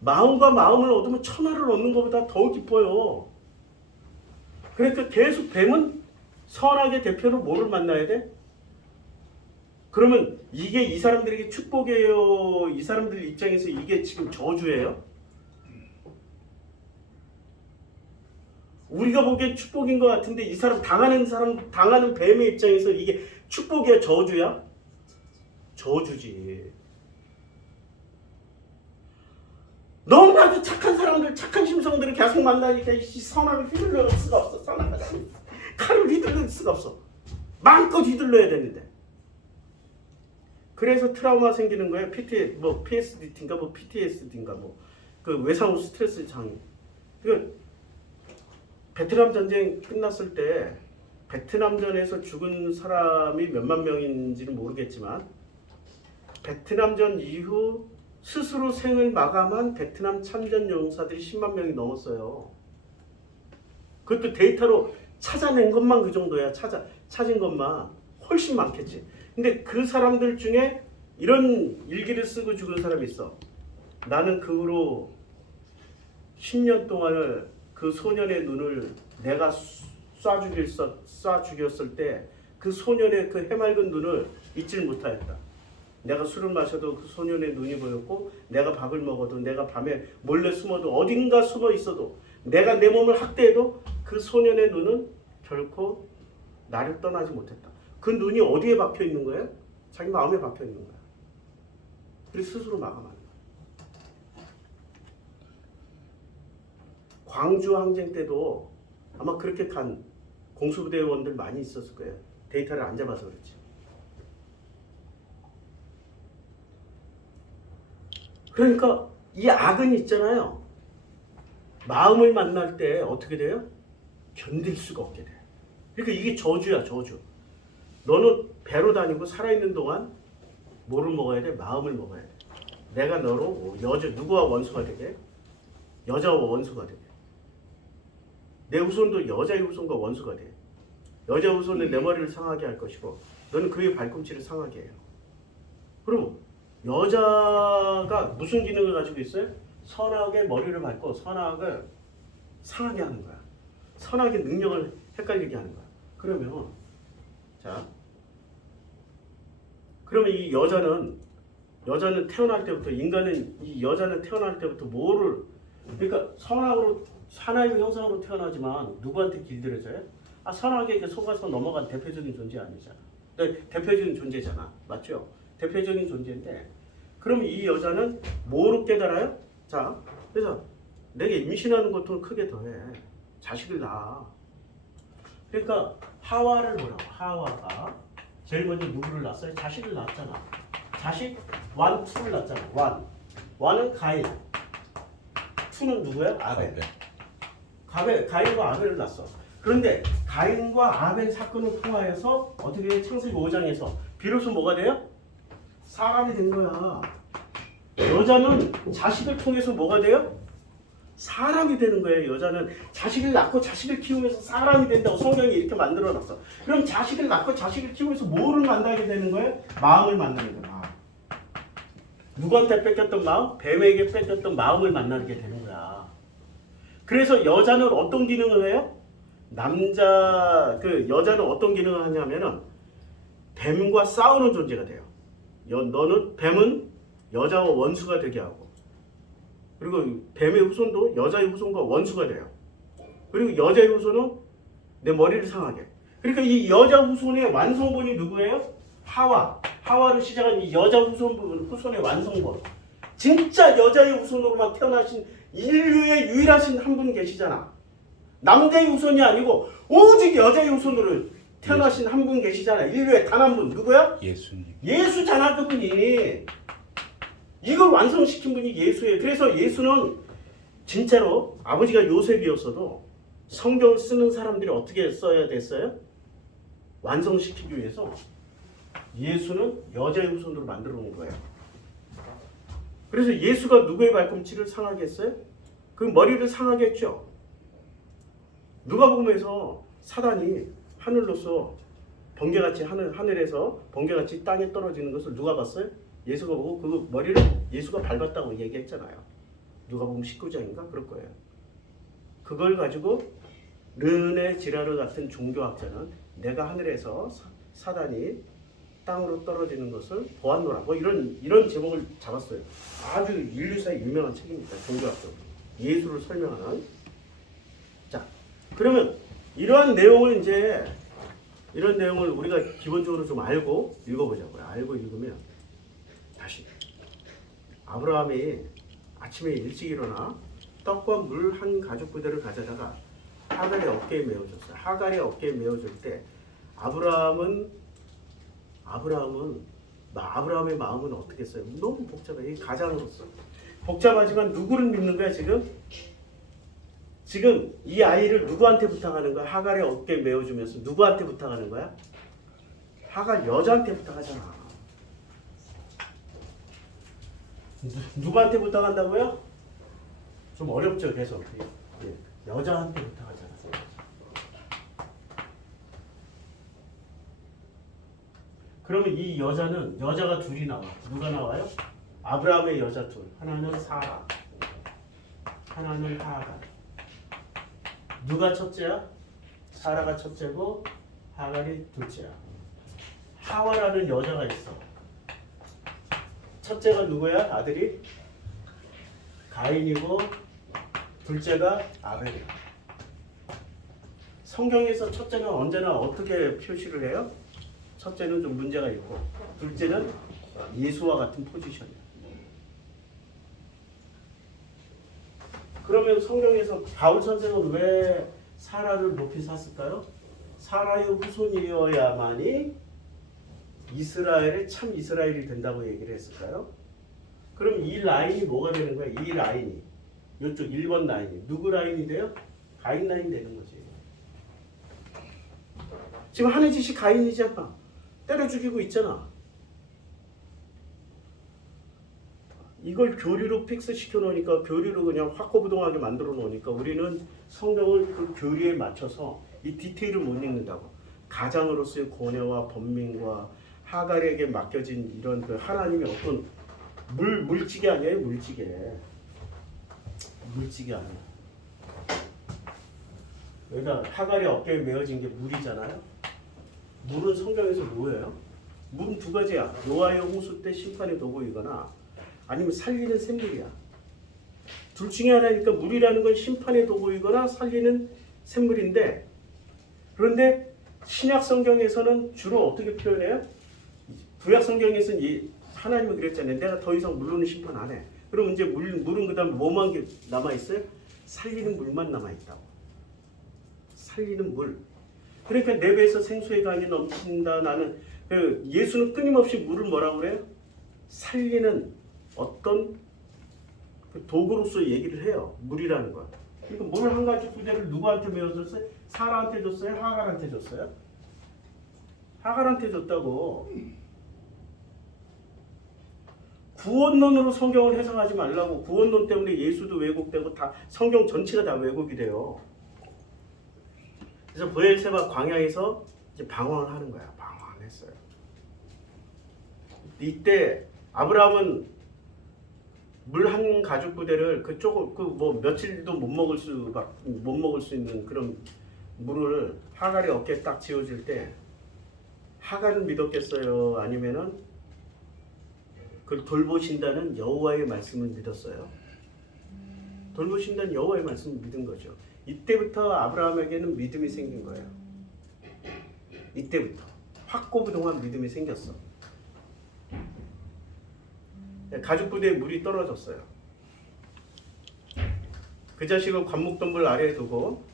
마음과 마음을 얻으면 천하를 얻는 것보다 더 기뻐요. 그러니까 계속 뱀은 선하게 대표로 뭐를 만나야 돼? 그러면 이게 이 사람들에게 축복이에요? 이 사람들 입장에서 이게 지금 저주예요? 우리가 보기엔 축복인 것 같은데 이 사람 당하는 뱀의 입장에서 이게 축복이야? 저주야? 저주지. 너무나도 착한 사람들, 착한 심성들을 계속 만나니까 이 선악을 휘둘러낼 수가 없어. 선악을 칼을 휘둘러낼 수가 없어. 마음껏 휘둘러야 되는데. 그래서 트라우마 생기는 거예요. PSD인가 PTSD인가 그 외상 후 스트레스 장애. 그 베트남 전쟁 끝났을 때 베트남전에서 죽은 사람이 몇만 명인지는 모르겠지만 베트남전 이후 스스로 생을 마감한 베트남 참전 용사들이 10만 명이 넘었어요. 그것도 데이터로 찾아낸 것만 그 정도야. 찾은 것만 훨씬 많겠지. 근데 그 사람들 중에 이런 일기를 쓰고 죽은 사람이 있어. 나는 그 후로 10년 동안을 그 소년의 눈을 내가 쏴 죽였을 때 그 소년의 그 해맑은 눈을 잊질 못하였다. 내가 술을 마셔도 그 소년의 눈이 보였고, 내가 밥을 먹어도, 내가 밤에 몰래 숨어도, 어딘가 숨어 있어도, 내가 내 몸을 학대해도 그 소년의 눈은 결코 나를 떠나지 못했다. 그 눈이 어디에 박혀 있는 거예요? 자기 마음에 박혀 있는 거야. 그래서 스스로 마감하는 거야. 광주 항쟁 때도 아마 그렇게 간 공수부대원들 많이 있었을 거예요. 데이터를 안 잡아서 그렇지. 그러니까 이 악은 있잖아요. 마음을 만날 때 어떻게 돼요? 견딜 수가 없게 돼. 그러니까 이게 저주야, 저주. 너는 배로 다니고 살아있는 동안 뭐를 먹어야 돼? 마음을 먹어야 돼. 내가 너로 누구와 원수가 되게? 여자와 원수가 되게. 내 후손도 여자의 후손과 원수가 돼. 여자 후손은 내 머리를 상하게 할 것이고 너는 그의 발꿈치를 상하게 해요. 그럼 여자가 무슨 기능을 가지고 있어요? 선악의 머리를 밟고 선악을 상하게 하는 거야. 선악의 능력을 헷갈리게 하는 거야. 그러면 그러면 이 여자는 태어날 때부터 이 여자는 태어날 때부터 뭐를 그러니까 선악으로 하나님의 형상으로 태어나지만 누구한테 길들여져요? 선악에게 속아서 넘어간 대표적인 존재 아니잖아. 대표적인 존재잖아. 맞죠? 대표적인 존재인데 그럼 이 여자는 뭐로 깨달아요? 자, 그래서 내게 임신하는 고통을 크게 더해. 자식을 낳아. 그러니까 하와를 보라고. 하와가 제일 먼저 누구를 낳았어요? 자식을 낳았잖아. 자식 1, 2를 낳았잖아. 1은 가인. 2는 누구야? 아벨. 가인과 아벨을 낳았어. 그런데 가인과 아벨 사건을 통하여서 어떻게 해? 창세기 5장에서 비로소 뭐가 돼요? 사람이 된 거야. 여자는 자식을 통해서 뭐가 돼요? 사람이 되는 거예요. 여자는 자식을 낳고 자식을 키우면서 사람이 된다고 성경이 이렇게 만들어놨어. 그럼 자식을 낳고 자식을 키우면서 뭐를 만나게 되는 거예요? 마음을 만나는 거야. 누구한테 뺏겼던 마음? 뱀에게 뺏겼던 마음을 만나게 되는 거야. 그래서 여자는 어떤 기능을 해요? 여자는 어떤 기능을 하냐면은 뱀과 싸우는 존재가 돼요. 뱀은 여자와 원수가 되게 하고, 그리고 뱀의 후손도 여자의 후손과 원수가 돼요. 그리고 여자의 후손은 내 머리를 상하게. 그러니까 이 여자 후손의 완성본이 누구예요? 하와를 시작한 이 여자 후손의 완성본. 진짜 여자의 후손으로만 태어나신 인류의 유일하신 한 분 계시잖아. 남자의 후손이 아니고 오직 여자의 후손으로 태어나신 한 분 계시잖아. 인류의 단 한 분. 누구야? 예수님. 예수잖아, 그분이. 이걸 완성시킨 분이 예수예요. 그래서 예수는 진짜로 아버지가 요셉이었어도 성경을 쓰는 사람들이 어떻게 써야 됐어요? 완성시키기 위해서 예수는 여자의 후손으로 만들어 놓은 거예요. 그래서 예수가 누구의 발꿈치를 상하게 했어요? 그 머리를 상하게 했죠. 누가복음에서 사단이 하늘로서 번개같이 하늘에서 번개같이 땅에 떨어지는 것을 누가 봤어요? 예수가 보고 그 머리를 예수가 밟았다고 얘기했잖아요. 누가복음 19장인가 그럴 거예요. 그걸 가지고 르네 지라르 같은 종교학자는 내가 하늘에서 사단이 땅으로 떨어지는 것을 보았노라. 이런 제목을 잡았어요. 아주 인류사의 유명한 책입니다. 종교학적 예수를 설명하는. 자, 그러면 이런 내용을 우리가 기본적으로 좀 알고 읽어보자고요. 알고 읽으면 다시 아브라함이 아침에 일찍 일어나 떡과 물 한 가죽 부대를 가져다가 하갈의 어깨에 메어줬어요. 하갈의 어깨에 메어줄 때 아브라함의 마음은 어떻겠어요? 너무 복잡해. 이 가장으로서 복잡하지만 누구를 믿는 거야 지금? 지금 이 아이를 누구한테 부탁하는 거야? 하갈의 어깨에 메어주면서 누구한테 부탁하는 거야? 하갈 여자한테 부탁하잖아. 누구한테 부탁한다고요? 좀 어렵죠, 계속. 여자한테 부탁하잖아. 그러면 이 여자가 둘이 나와. 누가 나와요? 아브라함의 여자 둘. 하나는 사라, 하나는 하갈. 누가 첫째야? 사라가 첫째고 하갈이 둘째야. 하와라는 여자가 있어. 첫째가 누구야? 아들이? 가인이고 둘째가 아벨이야. 성경에서 첫째는 언제나 어떻게 표시를 해요? 첫째는 좀 문제가 있고 둘째는 예수와 같은 포지션이야. 그러면 성경에서 바울 선생은 왜 사라를 높이 샀을까요? 사라의 후손이어야만이 이스라엘의 참 이스라엘이 된다고 얘기를 했을까요? 그럼 이 라인이 뭐가 되는 거야? 이 라인이 이쪽 1번 라인이 누구 라인이 돼요? 가인 라인 되는 거지. 지금 하는 짓이 가인이잖아. 때려 죽이고 있잖아. 이걸 교리로 픽스 시켜 놓으니까 교리로 그냥 확고부동하게 만들어 놓으니까 우리는 성경을 그 교리에 맞춰서 이 디테일을 못 읽는다고. 가장으로서의 고뇌와 번민과 하갈에게 맡겨진 이런 그 하나님의 어떤 물찌개 아니에요? 물찌개 아니야. 여기다 하갈의 어깨에 메어진 게 물이잖아요. 물은 성경에서 뭐예요? 물은 두 가지야. 노아의 홍수 때 심판의 도구이거나 아니면 살리는 샘물이야. 둘 중에 하나니까 물이라는 건 심판의 도구이거나 살리는 샘물인데, 그런데 신약 성경에서는 주로 어떻게 표현해요? 구약 성경에서는 하나님은 그랬잖아요. 내가 더 이상 물로는 심판 안 해. 그럼 이제 물은 그다음 뭐만 남아 있어요? 살리는 물만 남아 있다고. 살리는 물. 그러니까 내 배에서 생수의 강이 넘친다. 나는 예수는 끊임없이 물을 뭐라고 그래요? 살리는 어떤 그 도구로서 얘기를 해요. 물이라는 거. 그러니까 물 한 가지 부대를 누구한테 메어줬어요? 사라한테 줬어요? 하갈한테 줬어요? 하갈한테 줬다고. 구원론으로 성경을 해석하지 말라고. 구원론 때문에 예수도 왜곡되고 다 성경 전체가 다 왜곡이 돼요. 그래서 브엘세바 광야에서 이제 방황을 하는 거야. 방황했어요. 이때 아브라함은 물 한 가죽 부대를 그쪽을 뭐 며칠도 못 먹을 수 있는 그런 물을 하갈의 어깨에 딱 지어줄 때 하갈은 믿었겠어요? 아니면은 그걸 돌보신다는 여호와의 말씀을 믿었어요? 돌보신다는 여호와의 말씀을 믿은 거죠. 이때부터 아브라함에게는 믿음이 생긴 거예요. 이때부터 확고부동한 믿음이 생겼어. 가죽 부대에 물이 떨어졌어요. 그 자식을 관목동굴 아래에 두고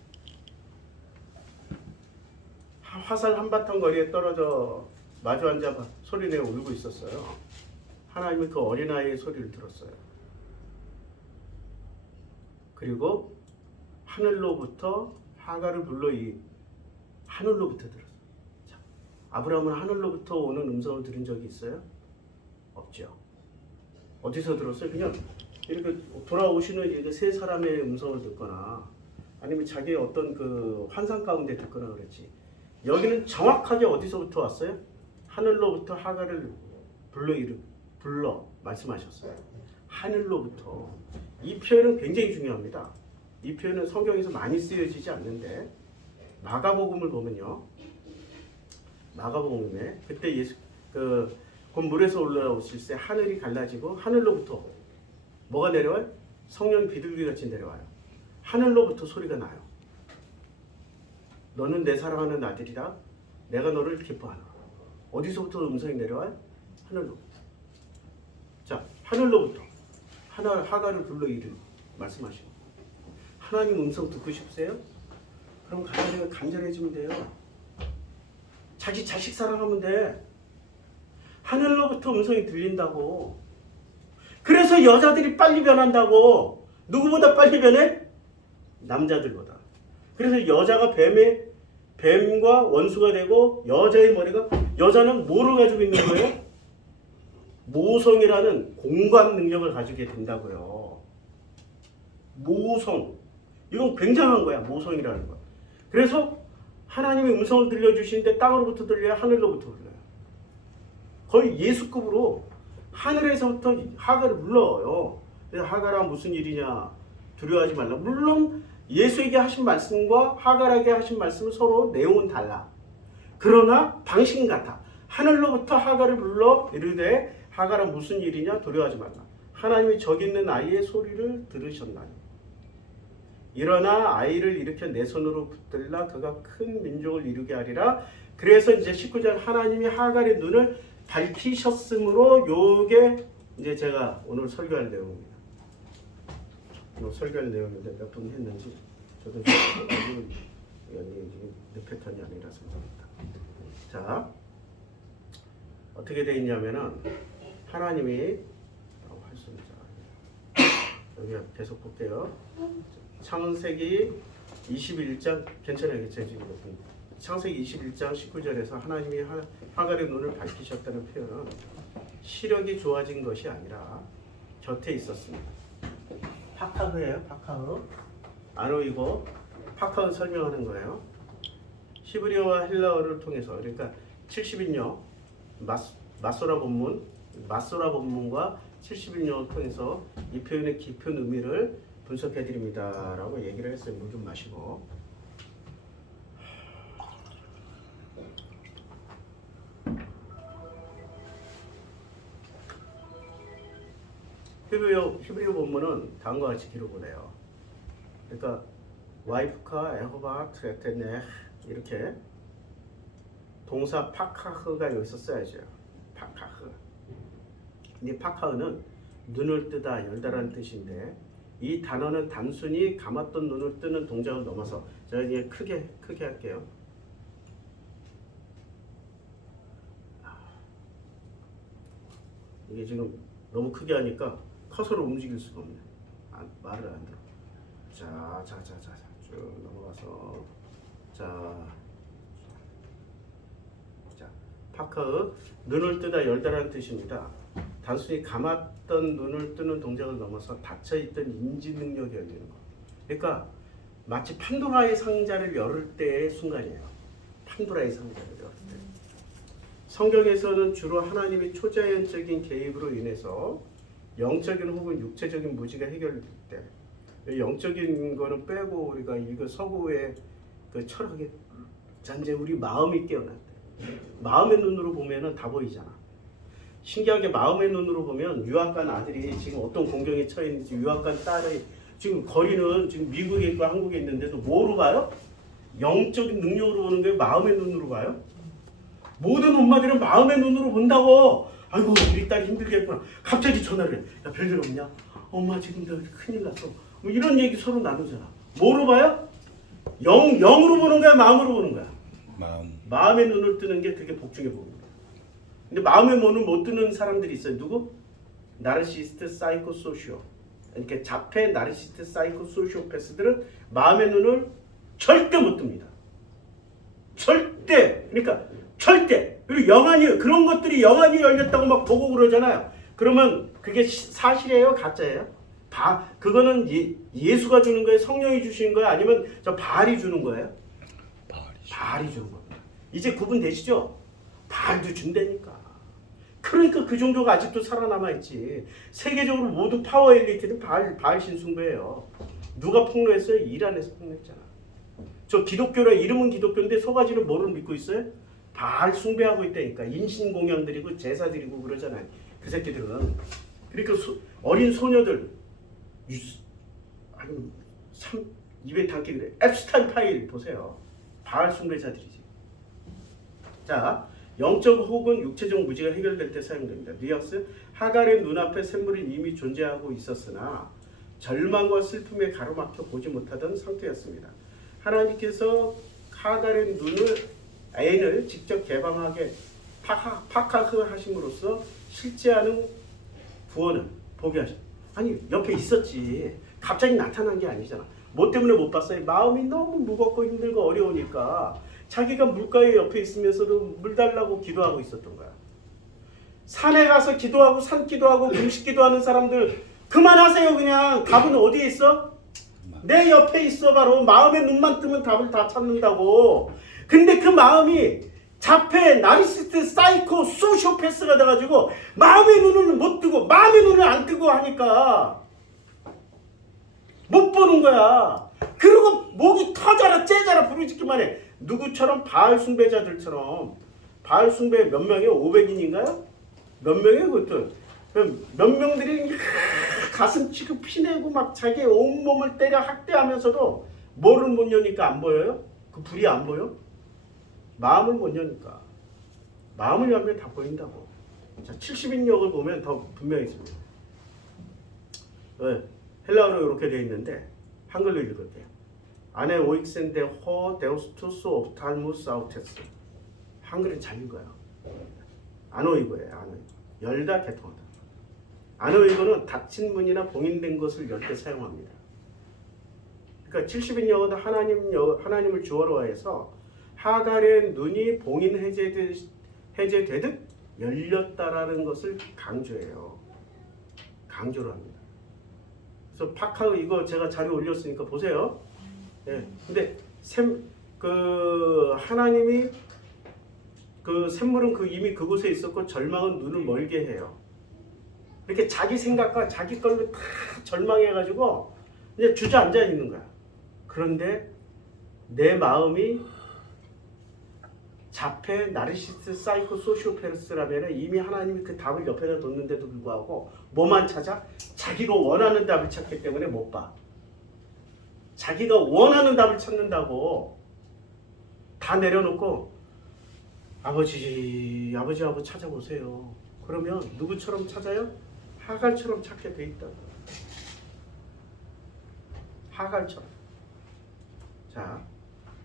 화살 한바탕 거리에 떨어져 마주 앉아 소리내어 울고 있었어요. 하나님은 그 어린아이의 소리를 들었어요. 그리고 하늘로부터 하갈을 불러 하늘로부터 들었어요. 자, 아브라함은 하늘로부터 오는 음성을 들은 적이 있어요? 없죠. 어디서 들었어요? 그냥 이렇게 돌아오시는 세 사람의 음성을 듣거나 아니면 자기의 어떤 그 환상 가운데 듣거나 그랬지. 여기는 정확하게 어디서부터 왔어요? 하늘로부터 하갈을 불러 말씀하셨어요. 하늘로부터. 이 표현은 굉장히 중요합니다. 이 표현은 성경에서 많이 쓰여지지 않는데 마가복음을 보면요. 마가복음에 그때 예수 곧 물에서 올라오실 때 하늘이 갈라지고 하늘로부터 뭐가 내려와요? 성령이 비둘기같이 내려와요. 하늘로부터 소리가 나요. 너는 내 사랑하는 아들이다. 내가 너를 기뻐하노라. 어디서부터 음성이 내려와요? 하늘로부터. 자, 하늘로부터. 하가를 불러 이르 말씀하시고 하나님 음성 듣고 싶으세요? 그럼 간절해지면 돼요. 자기 자식 사랑하면 돼. 하늘로부터 음성이 들린다고. 그래서 여자들이 빨리 변한다고. 누구보다 빨리 변해? 남자들보다. 그래서 여자가 뱀과 원수가 되고 여자의 머리가 여자는 뭐를 가지고 있는 거예요? 모성이라는 공감 능력을 가지게 된다고요. 모성. 이건 굉장한 거야. 모성이라는 거. 그래서 하나님이 음성을 들려주시는데 땅으로부터 들려요? 하늘로부터 들려요? 거의 예수급으로 하늘에서부터 하가를 불러요. 그래서 하가라 무슨 일이냐? 두려워하지 말라. 물론 예수에게 하신 말씀과 하갈에게 하신 말씀은 서로 내용은 달라. 그러나 방식은 같아. 하늘로부터 하갈을 불러 이르되 하갈아 무슨 일이냐? 두려워하지 말라. 하나님이 저기 있는 아이의 소리를 들으셨나니 일어나 아이를 일으켜 내 손으로 붙들라 그가 큰 민족을 이루게 하리라. 그래서 이제 19절 하나님이 하갈의 눈을 밝히셨으므로 요게 이제 제가 오늘 설교할 내용입니다. 설교할 내용인데 몇 분 했는지 저도 지금 내 패턴이 아니라서 그렇습니다. 자, 어떻게 돼 있냐면은 하나님이 여기 계속 볼게요. 창세기 21장 괜찮아요. 창세기 21장 19절에서 하나님이 하갈의 눈을 밝히셨다는 표현은 시력이 좋아진 것이 아니라 곁에 있었습니다. 파카흐예요. 파카흐. 아노이고 파카흐 설명하는 거예요. 히브리어와 헬라어를 통해서 그러니까 70인역 마소라 본문과 70인역을 통해서 이 표현의 깊은 의미를 분석해 드립니다라고 얘기를 했어요. 물 좀 마시고. 히브리어 본문은 다음과 같이 기록을 해요. 그러니까 와이프카 에호바 트레테네 이렇게 동사 파카흐가 여기서 써야죠. 파카흐. 근데 파카흐는 눈을 뜨다 열다라는 뜻인데 이 단어는 단순히 감았던 눈을 뜨는 동작을 넘어서 제가 이제 크게 할게요. 이게 지금 너무 크게 하니까 커서를 움직일 수가 없네. 말을 안 들어. 자, 쭉 넘어가서 자, 파카흐 눈을 뜨다 열다라는 뜻입니다. 단순히 감았던 눈을 뜨는 동작을 넘어서 닫혀있던 인지 능력이 열리는 거. 그러니까 마치 판도라의 상자를 열을 때의 순간이에요. 판도라의 상자를 열을 때. 성경에서는 주로 하나님의 초자연적인 개입으로 인해서 영적인 혹은 육체적인 무지가 해결될 때, 영적인 거는 빼고 우리가 이거 서구의 그 철학의 잔재 우리 마음이 깨어날 때, 마음의 눈으로 보면은 다 보이잖아. 신기하게 마음의 눈으로 보면 유학간 아들이 지금 어떤 공경에 처해 있는지 유학간 딸이 지금 거리는 지금 미국에 있고 한국에 있는데도 뭐로 봐요? 영적인 능력으로 보는 게 마음의 눈으로 봐요. 모든 엄마들은 마음의 눈으로 본다고. 아이고 우리 딸이 힘들겠구나. 갑자기 전화를 해. 야 별일 없냐? 엄마 지금 너 큰일 났어. 뭐 이런 얘기 서로 나누잖아. 뭐로 봐요? 영으로 보는 거야? 마음으로 보는 거야? 마음의 눈을 뜨는 게 되게 복중해 보입니다. 근데 마음의 눈을 못 뜨는 사람들이 있어요. 누구? 나르시스트 사이코소시오. 이렇게 자폐 나르시스트 사이코소시오패스들은 마음의 눈을 절대 못 뜹니다. 절대. 그러니까 절대. 그리고 영안이 그런 것들이 영안이 열렸다고 막 보고 그러잖아요. 그러면 그게 사실이에요? 가짜예요? 그거는 예수가 주는 거예요? 성령이 주시는 거예요? 아니면 저 바알이 주는 거예요? 바알이 주는 겁니다. 이제 구분되시죠? 바알도 준다니까. 그러니까 그 종교가 아직도 살아남아 있지. 세계적으로 모든 파워 엘리트는 바알 신숭배예요. 누가 폭로했어요? 이란에서 폭로했잖아. 저 기독교라 이름은 기독교인데 속아지는 뭐를 믿고 있어요? 바알 숭배하고 있다니까. 인신공양 드리고 제사 드리고 그러잖아요. 그 새끼들은. 그러니까 어린 소녀들 입에 담기 그래. 앱스타인 파일 보세요. 바알 숭배자들이지. 자, 영적 혹은 육체적 무지가 해결될 때 사용됩니다. 뉘앙스 하갈의 눈앞에 샘물은 이미 존재하고 있었으나 절망과 슬픔에 가로막혀 보지 못하던 상태였습니다. 하나님께서 하갈의 애인을 직접 개방하게 파카하심으로써 실제하는 구원을 보게 하셨. 아니 옆에 있었지. 갑자기 나타난 게 아니잖아. 뭐 때문에 못 봤어요? 마음이 너무 무겁고 힘들고 어려우니까 자기가 물가에 옆에 있으면서도 물 달라고 기도하고 있었던 거야. 산에 가서 기도하고 산 기도하고 금식 기도하는 사람들 그만하세요. 그냥 답은 어디에 있어? 내 옆에 있어. 바로 마음의 눈만 뜨면 답을 다 찾는다고. 근데 그 마음이 자폐, 나르시스트, 사이코, 소시오패스가 돼가지고 마음의 눈을 못 뜨고 마음의 눈을 안 뜨고 하니까 못 보는 거야. 그리고 목이 터져라 째져라 부르짖기만 해. 누구처럼? 바알 숭배자들처럼. 바알 숭배 몇 명이에요? 500인인가요? 몇 명이에요 그것도? 몇 명들이 가슴 치고 피내고 막 자기 온몸을 때려 학대하면서도 뭐를 못 여니까 안 보여요? 그 불이 안 보여? 마음을 못 여니까. 마음을 열면 다 보인다고. 자, 70인역을 보면 더 분명히 있습니다. 헬라어로 이렇게 되어 있는데 한글로 읽을게요. 아네 오익센데 호 데우스투스 옵탈무스 아우테스. 한글은 잘 읽어요. 아노이고예요. 아노이고. 열다 개통하다. 아노이고는 닫힌 문이나 봉인된 것을 열 때 사용합니다. 그러니까 70인역은 하나님을 주어로 해서 하갈의 눈이 봉인 해제되듯 열렸다라는 것을 강조해요. 강조를 합니다. 그래서 파카의 이거 제가 자료 올렸으니까 보세요. 예. 근데 하나님이 그 샘물은 이미 그곳에 있었고 절망은 눈을 멀게 해요. 이렇게 자기 생각과 자기 걸로 다 절망해가지고 이제 주저앉아 있는 거야. 그런데 내 마음이 자폐, 나르시스트, 사이코, 소시오패스라면 이미 하나님이 그 답을 옆에다 뒀는데도 불구하고 뭐만 찾아? 자기가 원하는 답을 찾기 때문에 못 봐. 자기가 원하는 답을 찾는다고 다 내려놓고 아버지하고 찾아보세요. 그러면 누구처럼 찾아요? 하갈처럼 찾게 돼 있다고. 하갈처럼. 자,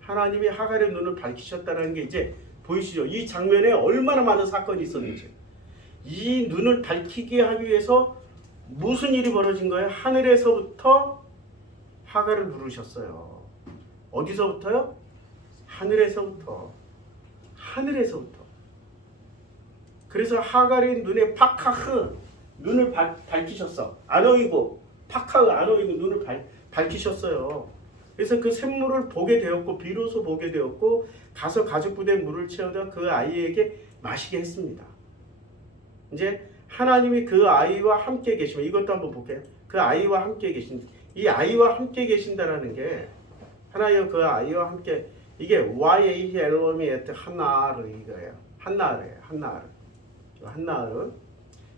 하나님이 하갈의 눈을 밝히셨다는 게 이제 보이시죠? 이 장면에 얼마나 많은 사건이 있었는지. 이 눈을 밝히게 하기 위해서 무슨 일이 벌어진 거예요? 하늘에서부터 하갈을 부르셨어요. 어디서부터요? 하늘에서부터. 그래서 하갈의 눈에 눈을 밝히셨어. 아노이고 눈을 밝히셨어요. 그래서 그 샘물을 보게 되었고 비로소 보게 되었고 가서 가죽부대에 물을 채워다 그 아이에게 마시게 했습니다. 이제 하나님이 그 아이와 함께 계시면 이것도 한번 볼게요. 그 아이와 함께 계신다. 이 아이와 함께 계신다라는 게 하나님 그 아이와 함께 이게 YAH 엘로미 에트 한나르 이거예요. 한나르.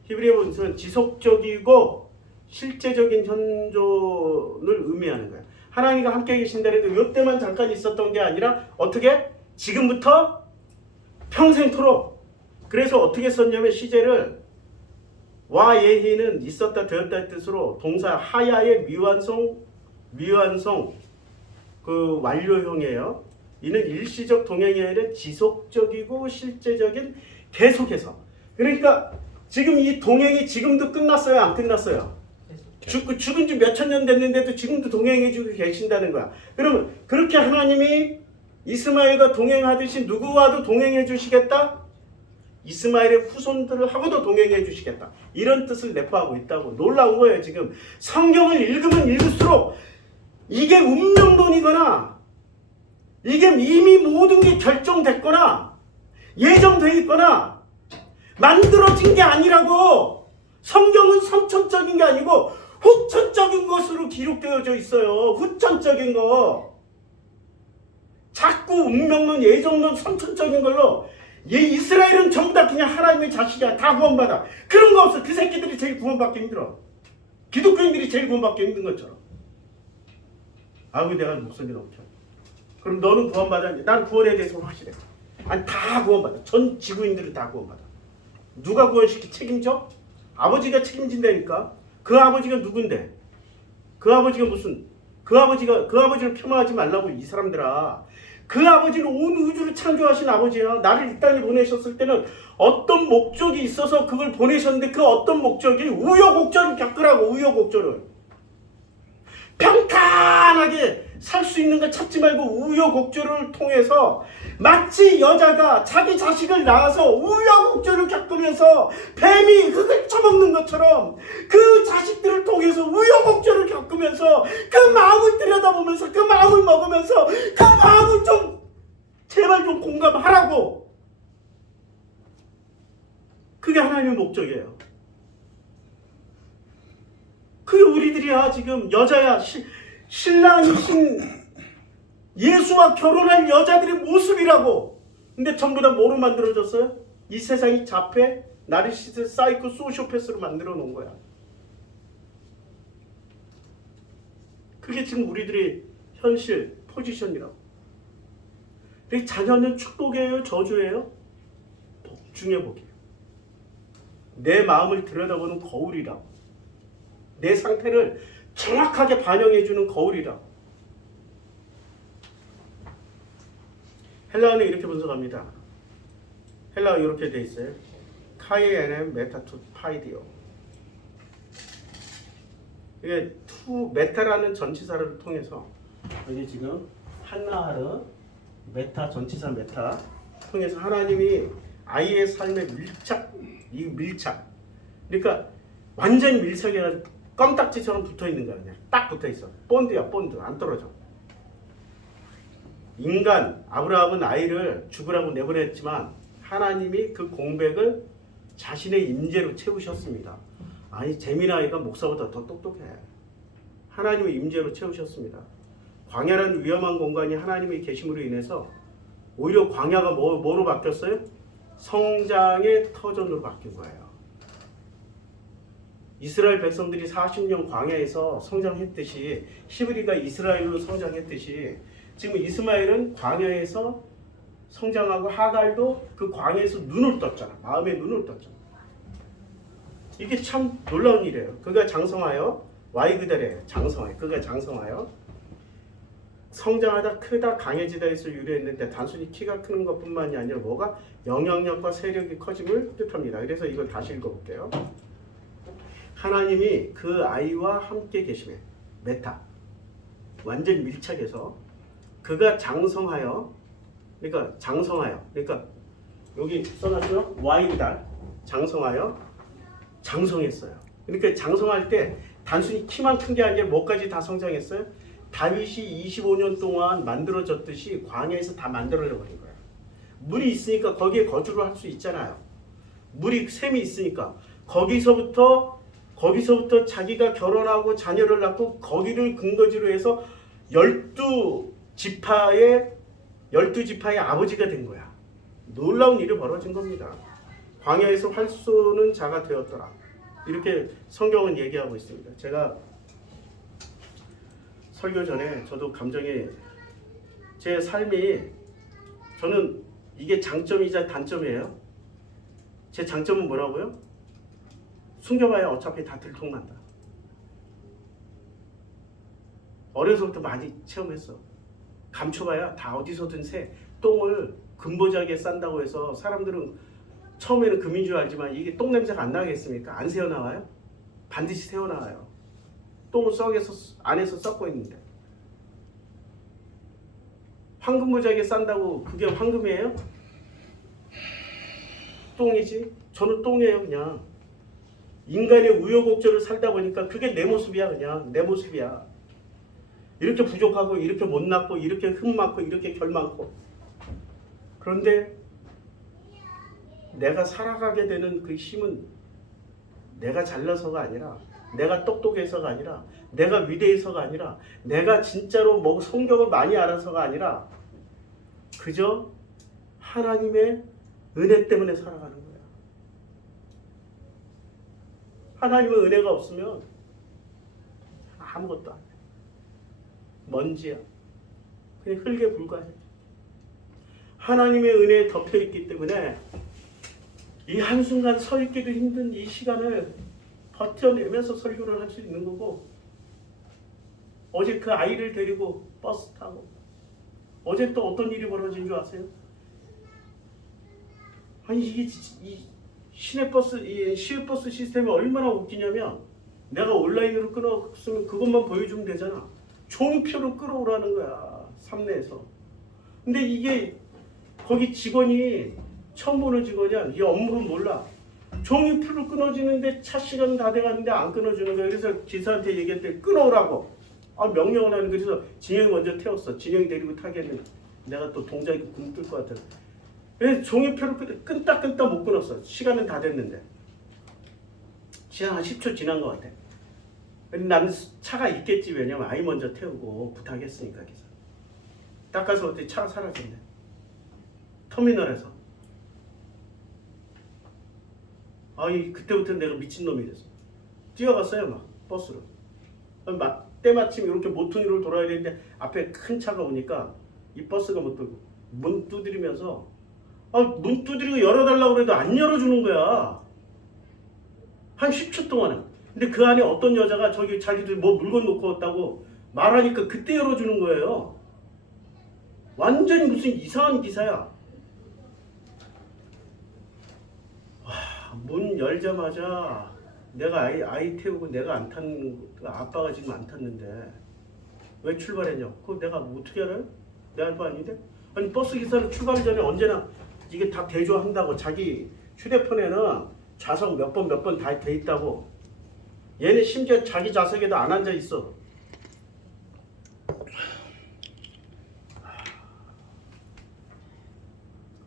히브리어 문서는 지속적이고 실제적인 현존을 의미하는 거예요. 하나님과 함께 계신다 해도 이때만 잠깐 있었던 게 아니라 어떻게? 지금부터 평생토록. 그래서 어떻게 썼냐면 시제를 와예히는 있었다 되었다의 뜻으로 동사 하야의 미완성 그 완료형이에요. 이는 일시적 동행이 아니라 지속적이고 실제적인 계속해서. 그러니까 지금 이 동행이 지금도 끝났어요? 안 끝났어요? 죽은 지 몇천 년 됐는데도 지금도 동행해주고 계신다는 거야. 그러면 그렇게 하나님이 이스마엘과 동행하듯이 누구와도 동행해 주시겠다? 이스마엘의 후손들을 하고도 동행해 주시겠다. 이런 뜻을 내포하고 있다고. 놀라운 거예요. 지금 성경을 읽으면 읽을수록 이게 운명론이거나 이게 이미 모든 게 결정됐거나 예정돼 있거나 만들어진 게 아니라고. 성경은 선천적인 게 아니고 후천적인 것으로 기록되어져 있어요. 후천적인 거. 자꾸 운명론, 예정론, 선천적인 걸로 이스라엘은 전부 다 그냥 하나님의 자식이야. 다 구원받아. 그런 거 없어. 그 새끼들이 제일 구원받기 힘들어. 기독교인들이 제일 구원받기 힘든 것처럼. 아우 내가 목소리 넘쳐. 그럼 너는 구원받았니? 난 구원에 대해서 확실해. 아니 다 구원받아. 전 지구인들은 다 구원받아. 누가 구원시키 책임져? 아버지가 책임진다니까. 그 아버지가 누군데? 그 아버지가 무슨 그 아버지를 폄하하지 말라고 이 사람들아. 그 아버지는 온 우주를 창조하신 아버지야. 나를 이 땅에 보내셨을 때는 어떤 목적이 있어서 그걸 보내셨는데 그 어떤 목적이 우여곡절을 겪으라고. 우여곡절을 평탄하게 살 수 있는 걸 찾지 말고 우여곡절을 통해서 마치 여자가 자기 자식을 낳아서 우여곡절을 겪으면서 뱀이 흙을 처먹는 것처럼 그 자식들을 통해서 우여곡절을 겪으면서 그 마음을 들여다보면서 그 마음을 먹으면서 그 마음을 좀 제발 좀 공감하라고. 그게 하나님의 목적이에요. 그게 우리들이야. 지금 여자야, 신랑이신 예수와 결혼할 여자들의 모습이라고. 근데 전부 다 뭐로 만들어졌어요? 이 세상이 자폐, 나르시스, 사이코, 소시오패스로 만들어 놓은 거야. 그게 지금 우리들의 현실 포지션이라고. 자녀는 축복이에요, 저주예요? 복 중에 복이에요. 내 마음을 들여다보는 거울이라고. 내 상태를 정확하게 반영해주는 거울이라고. 헬라어는 이렇게 분석합니다. 헬라어 이렇게 돼 있어요. 카이에nem 메타투 파이디오. 이게 투 메타라는 전치사를 통해서 여기 지금 한나하르 메타 전치사 메타 통해서 하나님이 아이의 삶에 밀착. 그러니까 완전 밀착해가지고 껌딱지처럼 붙어 있는 거야. 그냥 딱 붙어 있어. 본드야, 본드. 안 떨어져. 인간 아브라함은 아이를 죽으라고 내보냈지만 하나님이 그 공백을 자신의 임재로 채우셨습니다. 아니 재민아이가 목사보다 더 똑똑해. 하나님의 임재로 채우셨습니다. 광야라는 위험한 공간이 하나님의 계심으로 인해서 오히려 광야가 뭐로 바뀌었어요? 성장의 터전으로 바뀐 거예요. 이스라엘 백성들이 40년 광야에서 성장했듯이 히브리가 이스라엘로 성장했듯이 지금 이스마엘은 광야에서 성장하고 하갈도 그 광야에서 눈을 떴잖아. 마음의 눈을 떴잖아. 이게 참 놀라운 일이에요. 그가 장성하여 와이그달에 장성하여 그가 장성하여 성장하다 크다 강해지다 해서 유래했는데 단순히 키가 크는 것뿐만이 아니라 뭐가 영향력과 세력이 커짐을 뜻합니다. 그래서 이걸 다시 읽어볼게요. 하나님이 그 아이와 함께 계심에 메타 완전 밀착해서 그가 장성하여 그러니까 여기 써놨죠? 와인달 장성하여 장성했어요. 그러니까 장성할 때 단순히 키만 큰 게 아니라 뭐까지 다 성장했어요? 다윗이 25년 동안 만들어졌듯이 광야에서 다 만들어져 버린 거예요. 물이 있으니까 거기에 거주를 할 수 있잖아요. 샘이 있으니까 거기서부터 자기가 결혼하고 자녀를 낳고 거기를 근거지로 해서 12지파의 아버지가 된 거야. 놀라운 일이 벌어진 겁니다. 광야에서 활 쏘는 자가 되었더라. 이렇게 성경은 얘기하고 있습니다. 제가 설교 전에 저도 감정이 제 삶이 저는 이게 장점이자 단점이에요. 제 장점은 뭐라고요? 숨겨봐야 어차피 다 들통난다. 어려서부터 많이 체험했어. 감춰봐야 다 어디서든 새. 똥을 근보자기에 싼다고 해서 사람들은 처음에는 금인 줄 알지만 이게 똥 냄새가 안 나겠습니까? 안 새어나와요? 반드시 새어나와요. 똥은 안에서 썩고 있는데. 황금보자기에 싼다고 그게 황금이에요? 똥이지? 저는 똥이에요. 그냥 인간의 우여곡절을 살다 보니까 그게 내 모습이야. 그냥 내 모습이야. 이렇게 부족하고 이렇게 못났고 이렇게 흠많고 이렇게 결 많고. 그런데 내가 살아가게 되는 그 힘은 내가 잘나서가 아니라, 내가 똑똑해서가 아니라, 내가 위대해서가 아니라, 내가 진짜로 뭐 성경을 많이 알아서가 아니라 그저 하나님의 은혜 때문에 살아가는 거야. 하나님의 은혜가 없으면 아무것도 안 해. 먼지야. 그냥 흙에 불과해. 하나님의 은혜에 덮여있기 때문에 이 한순간 서 있기도 힘든 이 시간을 버텨내면서 설교를 할 수 있는 거고, 어제 그 아이를 데리고 버스 타고, 어제 또 어떤 일이 벌어진 줄 아세요? 아니 이게 이 시내버스, 이 시외버스 시스템이 얼마나 웃기냐면, 내가 온라인으로 끊었으면 그것만 보여주면 되잖아. 종표로 끌어오라는 거야, 삼내에서. 근데 이게 거기 직원이 처음 보는 직원이야. 이 업무를 몰라. 종이표로 끊어지는데 차 시간 다 돼가는데 안 끊어주는 거야. 그래서 기사한테 얘기했더니 끊어오라고. 명령을 하는 거야. 그래서 진영이 먼저 태웠어. 진영이 데리고 타겠는데 내가 또 동작이 굶을 것 같아. 그래서 종이표로 끊다 못 끊었어. 시간은 다 됐는데. 시간 한 10초 지난 것 같아. 근데 나는 차가 있겠지. 왜냐면 아이 먼저 태우고 부탁했으니까. 기사. 딱 가서 어떻게 차가 사라졌네. 터미널에서. 그때부터 내가 미친놈이 됐어. 뛰어갔어요, 막 버스로. 때마침 이렇게 모퉁이를 돌아야 되는데 앞에 큰 차가 오니까 이 버스가 못 돌고 문 두드리면서 문 두드리고 열어달라고 그래도 안 열어주는 거야. 한 10초 동안은. 근데 그 안에 어떤 여자가 저기 자기들 뭐 물건 놓고 왔다고 말하니까 그때 열어주는 거예요. 완전히 무슨 이상한 기사야. 문 열자마자 내가 아이 태우고 내가 안 탄, 아빠가 지금 안 탔는데 왜 출발했냐고. 그거 내가 뭐 어떻게 알아요? 내 알 바 아닌데? 아니 버스 기사는 출발 전에 언제나 이게 다 대조한다고. 자기 휴대폰에는 좌석 몇 번 다 돼 있다고. 얘는 심지어 자기 좌석에도 안 앉아 있어.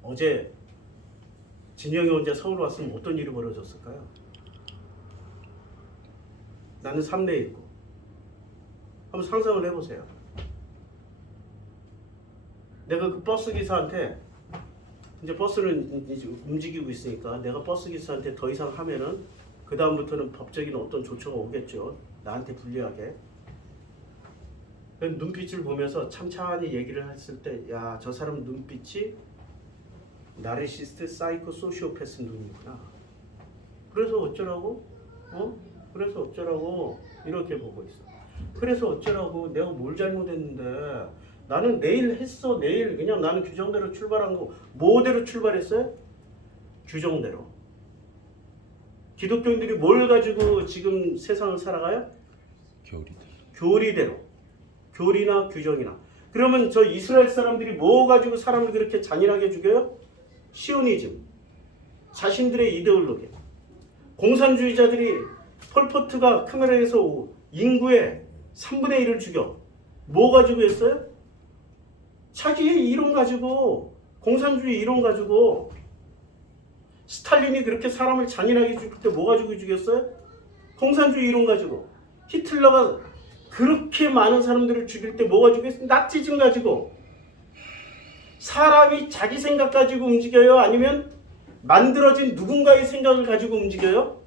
어제 진영이 혼자 서울 왔으면 어떤 일이 벌어졌을까요? 나는 삼내에 있고. 한번 상상을 해보세요. 내가 그 버스 기사한테, 이제 버스는 이제 움직이고 있으니까 내가 버스 기사한테 더 이상 하면은 그 다음부터는 법적인 어떤 조처가 오겠죠. 나한테 불리하게. 눈빛을 보면서 찬찬히 얘기를 했을 때, 야, 저 사람 눈빛이 나르시스트 사이코 소시오패스 눈이구나. 그래서 어쩌라고? 그래서 어쩌라고? 이렇게 보고 있어. 그래서 어쩌라고? 내가 뭘 잘못했는데? 나는 내일 했어. 내일 그냥 나는 규정대로 출발한 거. 뭐대로 출발했어요? 규정대로. 기독교인들이 뭘 가지고 지금 세상을 살아가요? 교리대로. 교리나 규정이나. 그러면 저 이스라엘 사람들이 뭐 가지고 사람을 그렇게 잔인하게 죽여요? 시오니즘. 자신들의 이데올로기. 공산주의자들이 폴포트가 카메라에서 인구의 3분의 1을 죽여. 뭐 가지고 했어요? 자기의 이론 가지고, 공산주의 이론 가지고. 스탈린이 그렇게 사람을 잔인하게 죽일 때 뭐 가지고 죽였어요? 공산주의 이론 가지고. 히틀러가 그렇게 많은 사람들을 죽일 때 뭐 가지고 했어요? 나치즘 가지고. 사람이 자기 생각 가지고 움직여요? 아니면 만들어진 누군가의 생각을 가지고 움직여요?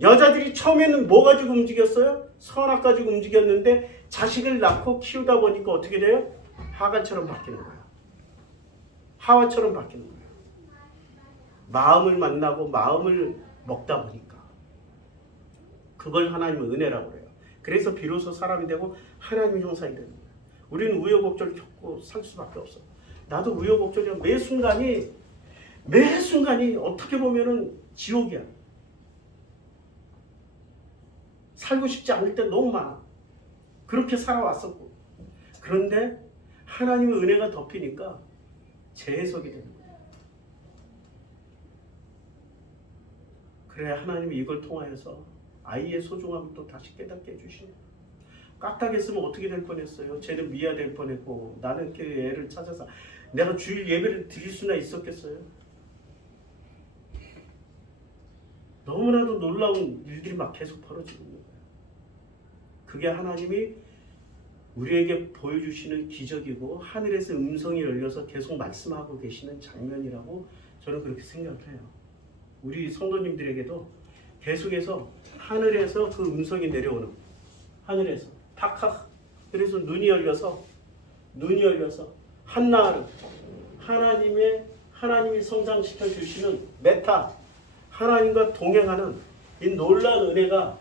여자들이 처음에는 뭐 가지고 움직였어요? 선악 가지고 움직였는데 자식을 낳고 키우다 보니까 어떻게 돼요? 하갈처럼 바뀌는 거예요. 하와처럼 바뀌는 거예요. 마음을 만나고 마음을 먹다 보니까. 그걸 하나님의 은혜라고 그래요. 그래서 비로소 사람이 되고 하나님의 형상이 되는 거예요. 우리는 우여곡절을 겪고 살 수밖에 없어. 나도 우여곡절이야. 매 순간이 어떻게 보면은 지옥이야. 살고 싶지 않을 때 너무 많아. 그렇게 살아왔었고. 그런데 하나님의 은혜가 덮이니까 재해석이 되는 거야. 그래 하나님이 이걸 통하여서 아이의 소중함을 또 다시 깨닫게 해주시네. 까딱했으면 어떻게 될 뻔했어요. 쟤는 미아될 뻔했고 나는 그 애를 찾아서 내가 주일 예배를 드릴 수나 있었겠어요. 너무나도 놀라운 일들이 막 계속 벌어지고 있는 거예요. 그게 하나님이 우리에게 보여주시는 기적이고 하늘에서 음성이 열려서 계속 말씀하고 계시는 장면이라고 저는 그렇게 생각해요. 우리 성도님들에게도 계속해서 하늘에서 그 음성이 내려오는, 하늘에서 탁탁. 그래서 눈이 열려서 한나를 하나님이 성장시켜 주시는 메타, 하나님과 동행하는 이 놀라운 은혜가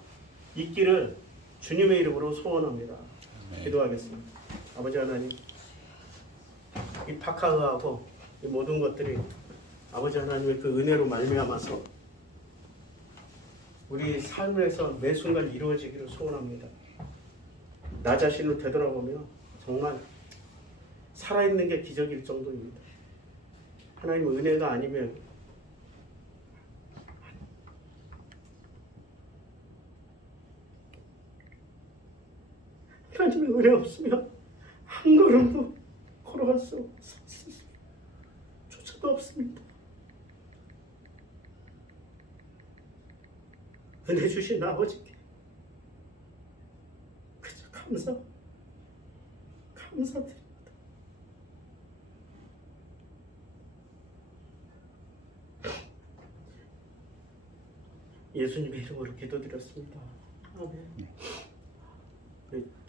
있기를 주님의 이름으로 소원합니다. 기도하겠습니다. 아버지 하나님, 이 파카흐하고 이 모든 것들이 아버지 하나님의 그 은혜로 말미암아서 우리 삶에서 매 순간 이루어지기를 소원합니다. 나 자신을 되돌아보며 정말 살아있는 게 기적일 정도입니다. 하나님 은혜가 아니면 하나님의 은혜 없으면 한 걸음도 걸어갈 수 조차도 없습니다. 은혜 주신 아버지께 그저 감사드립니다. 예수님의 이름으로 기도드렸습니다. 아멘.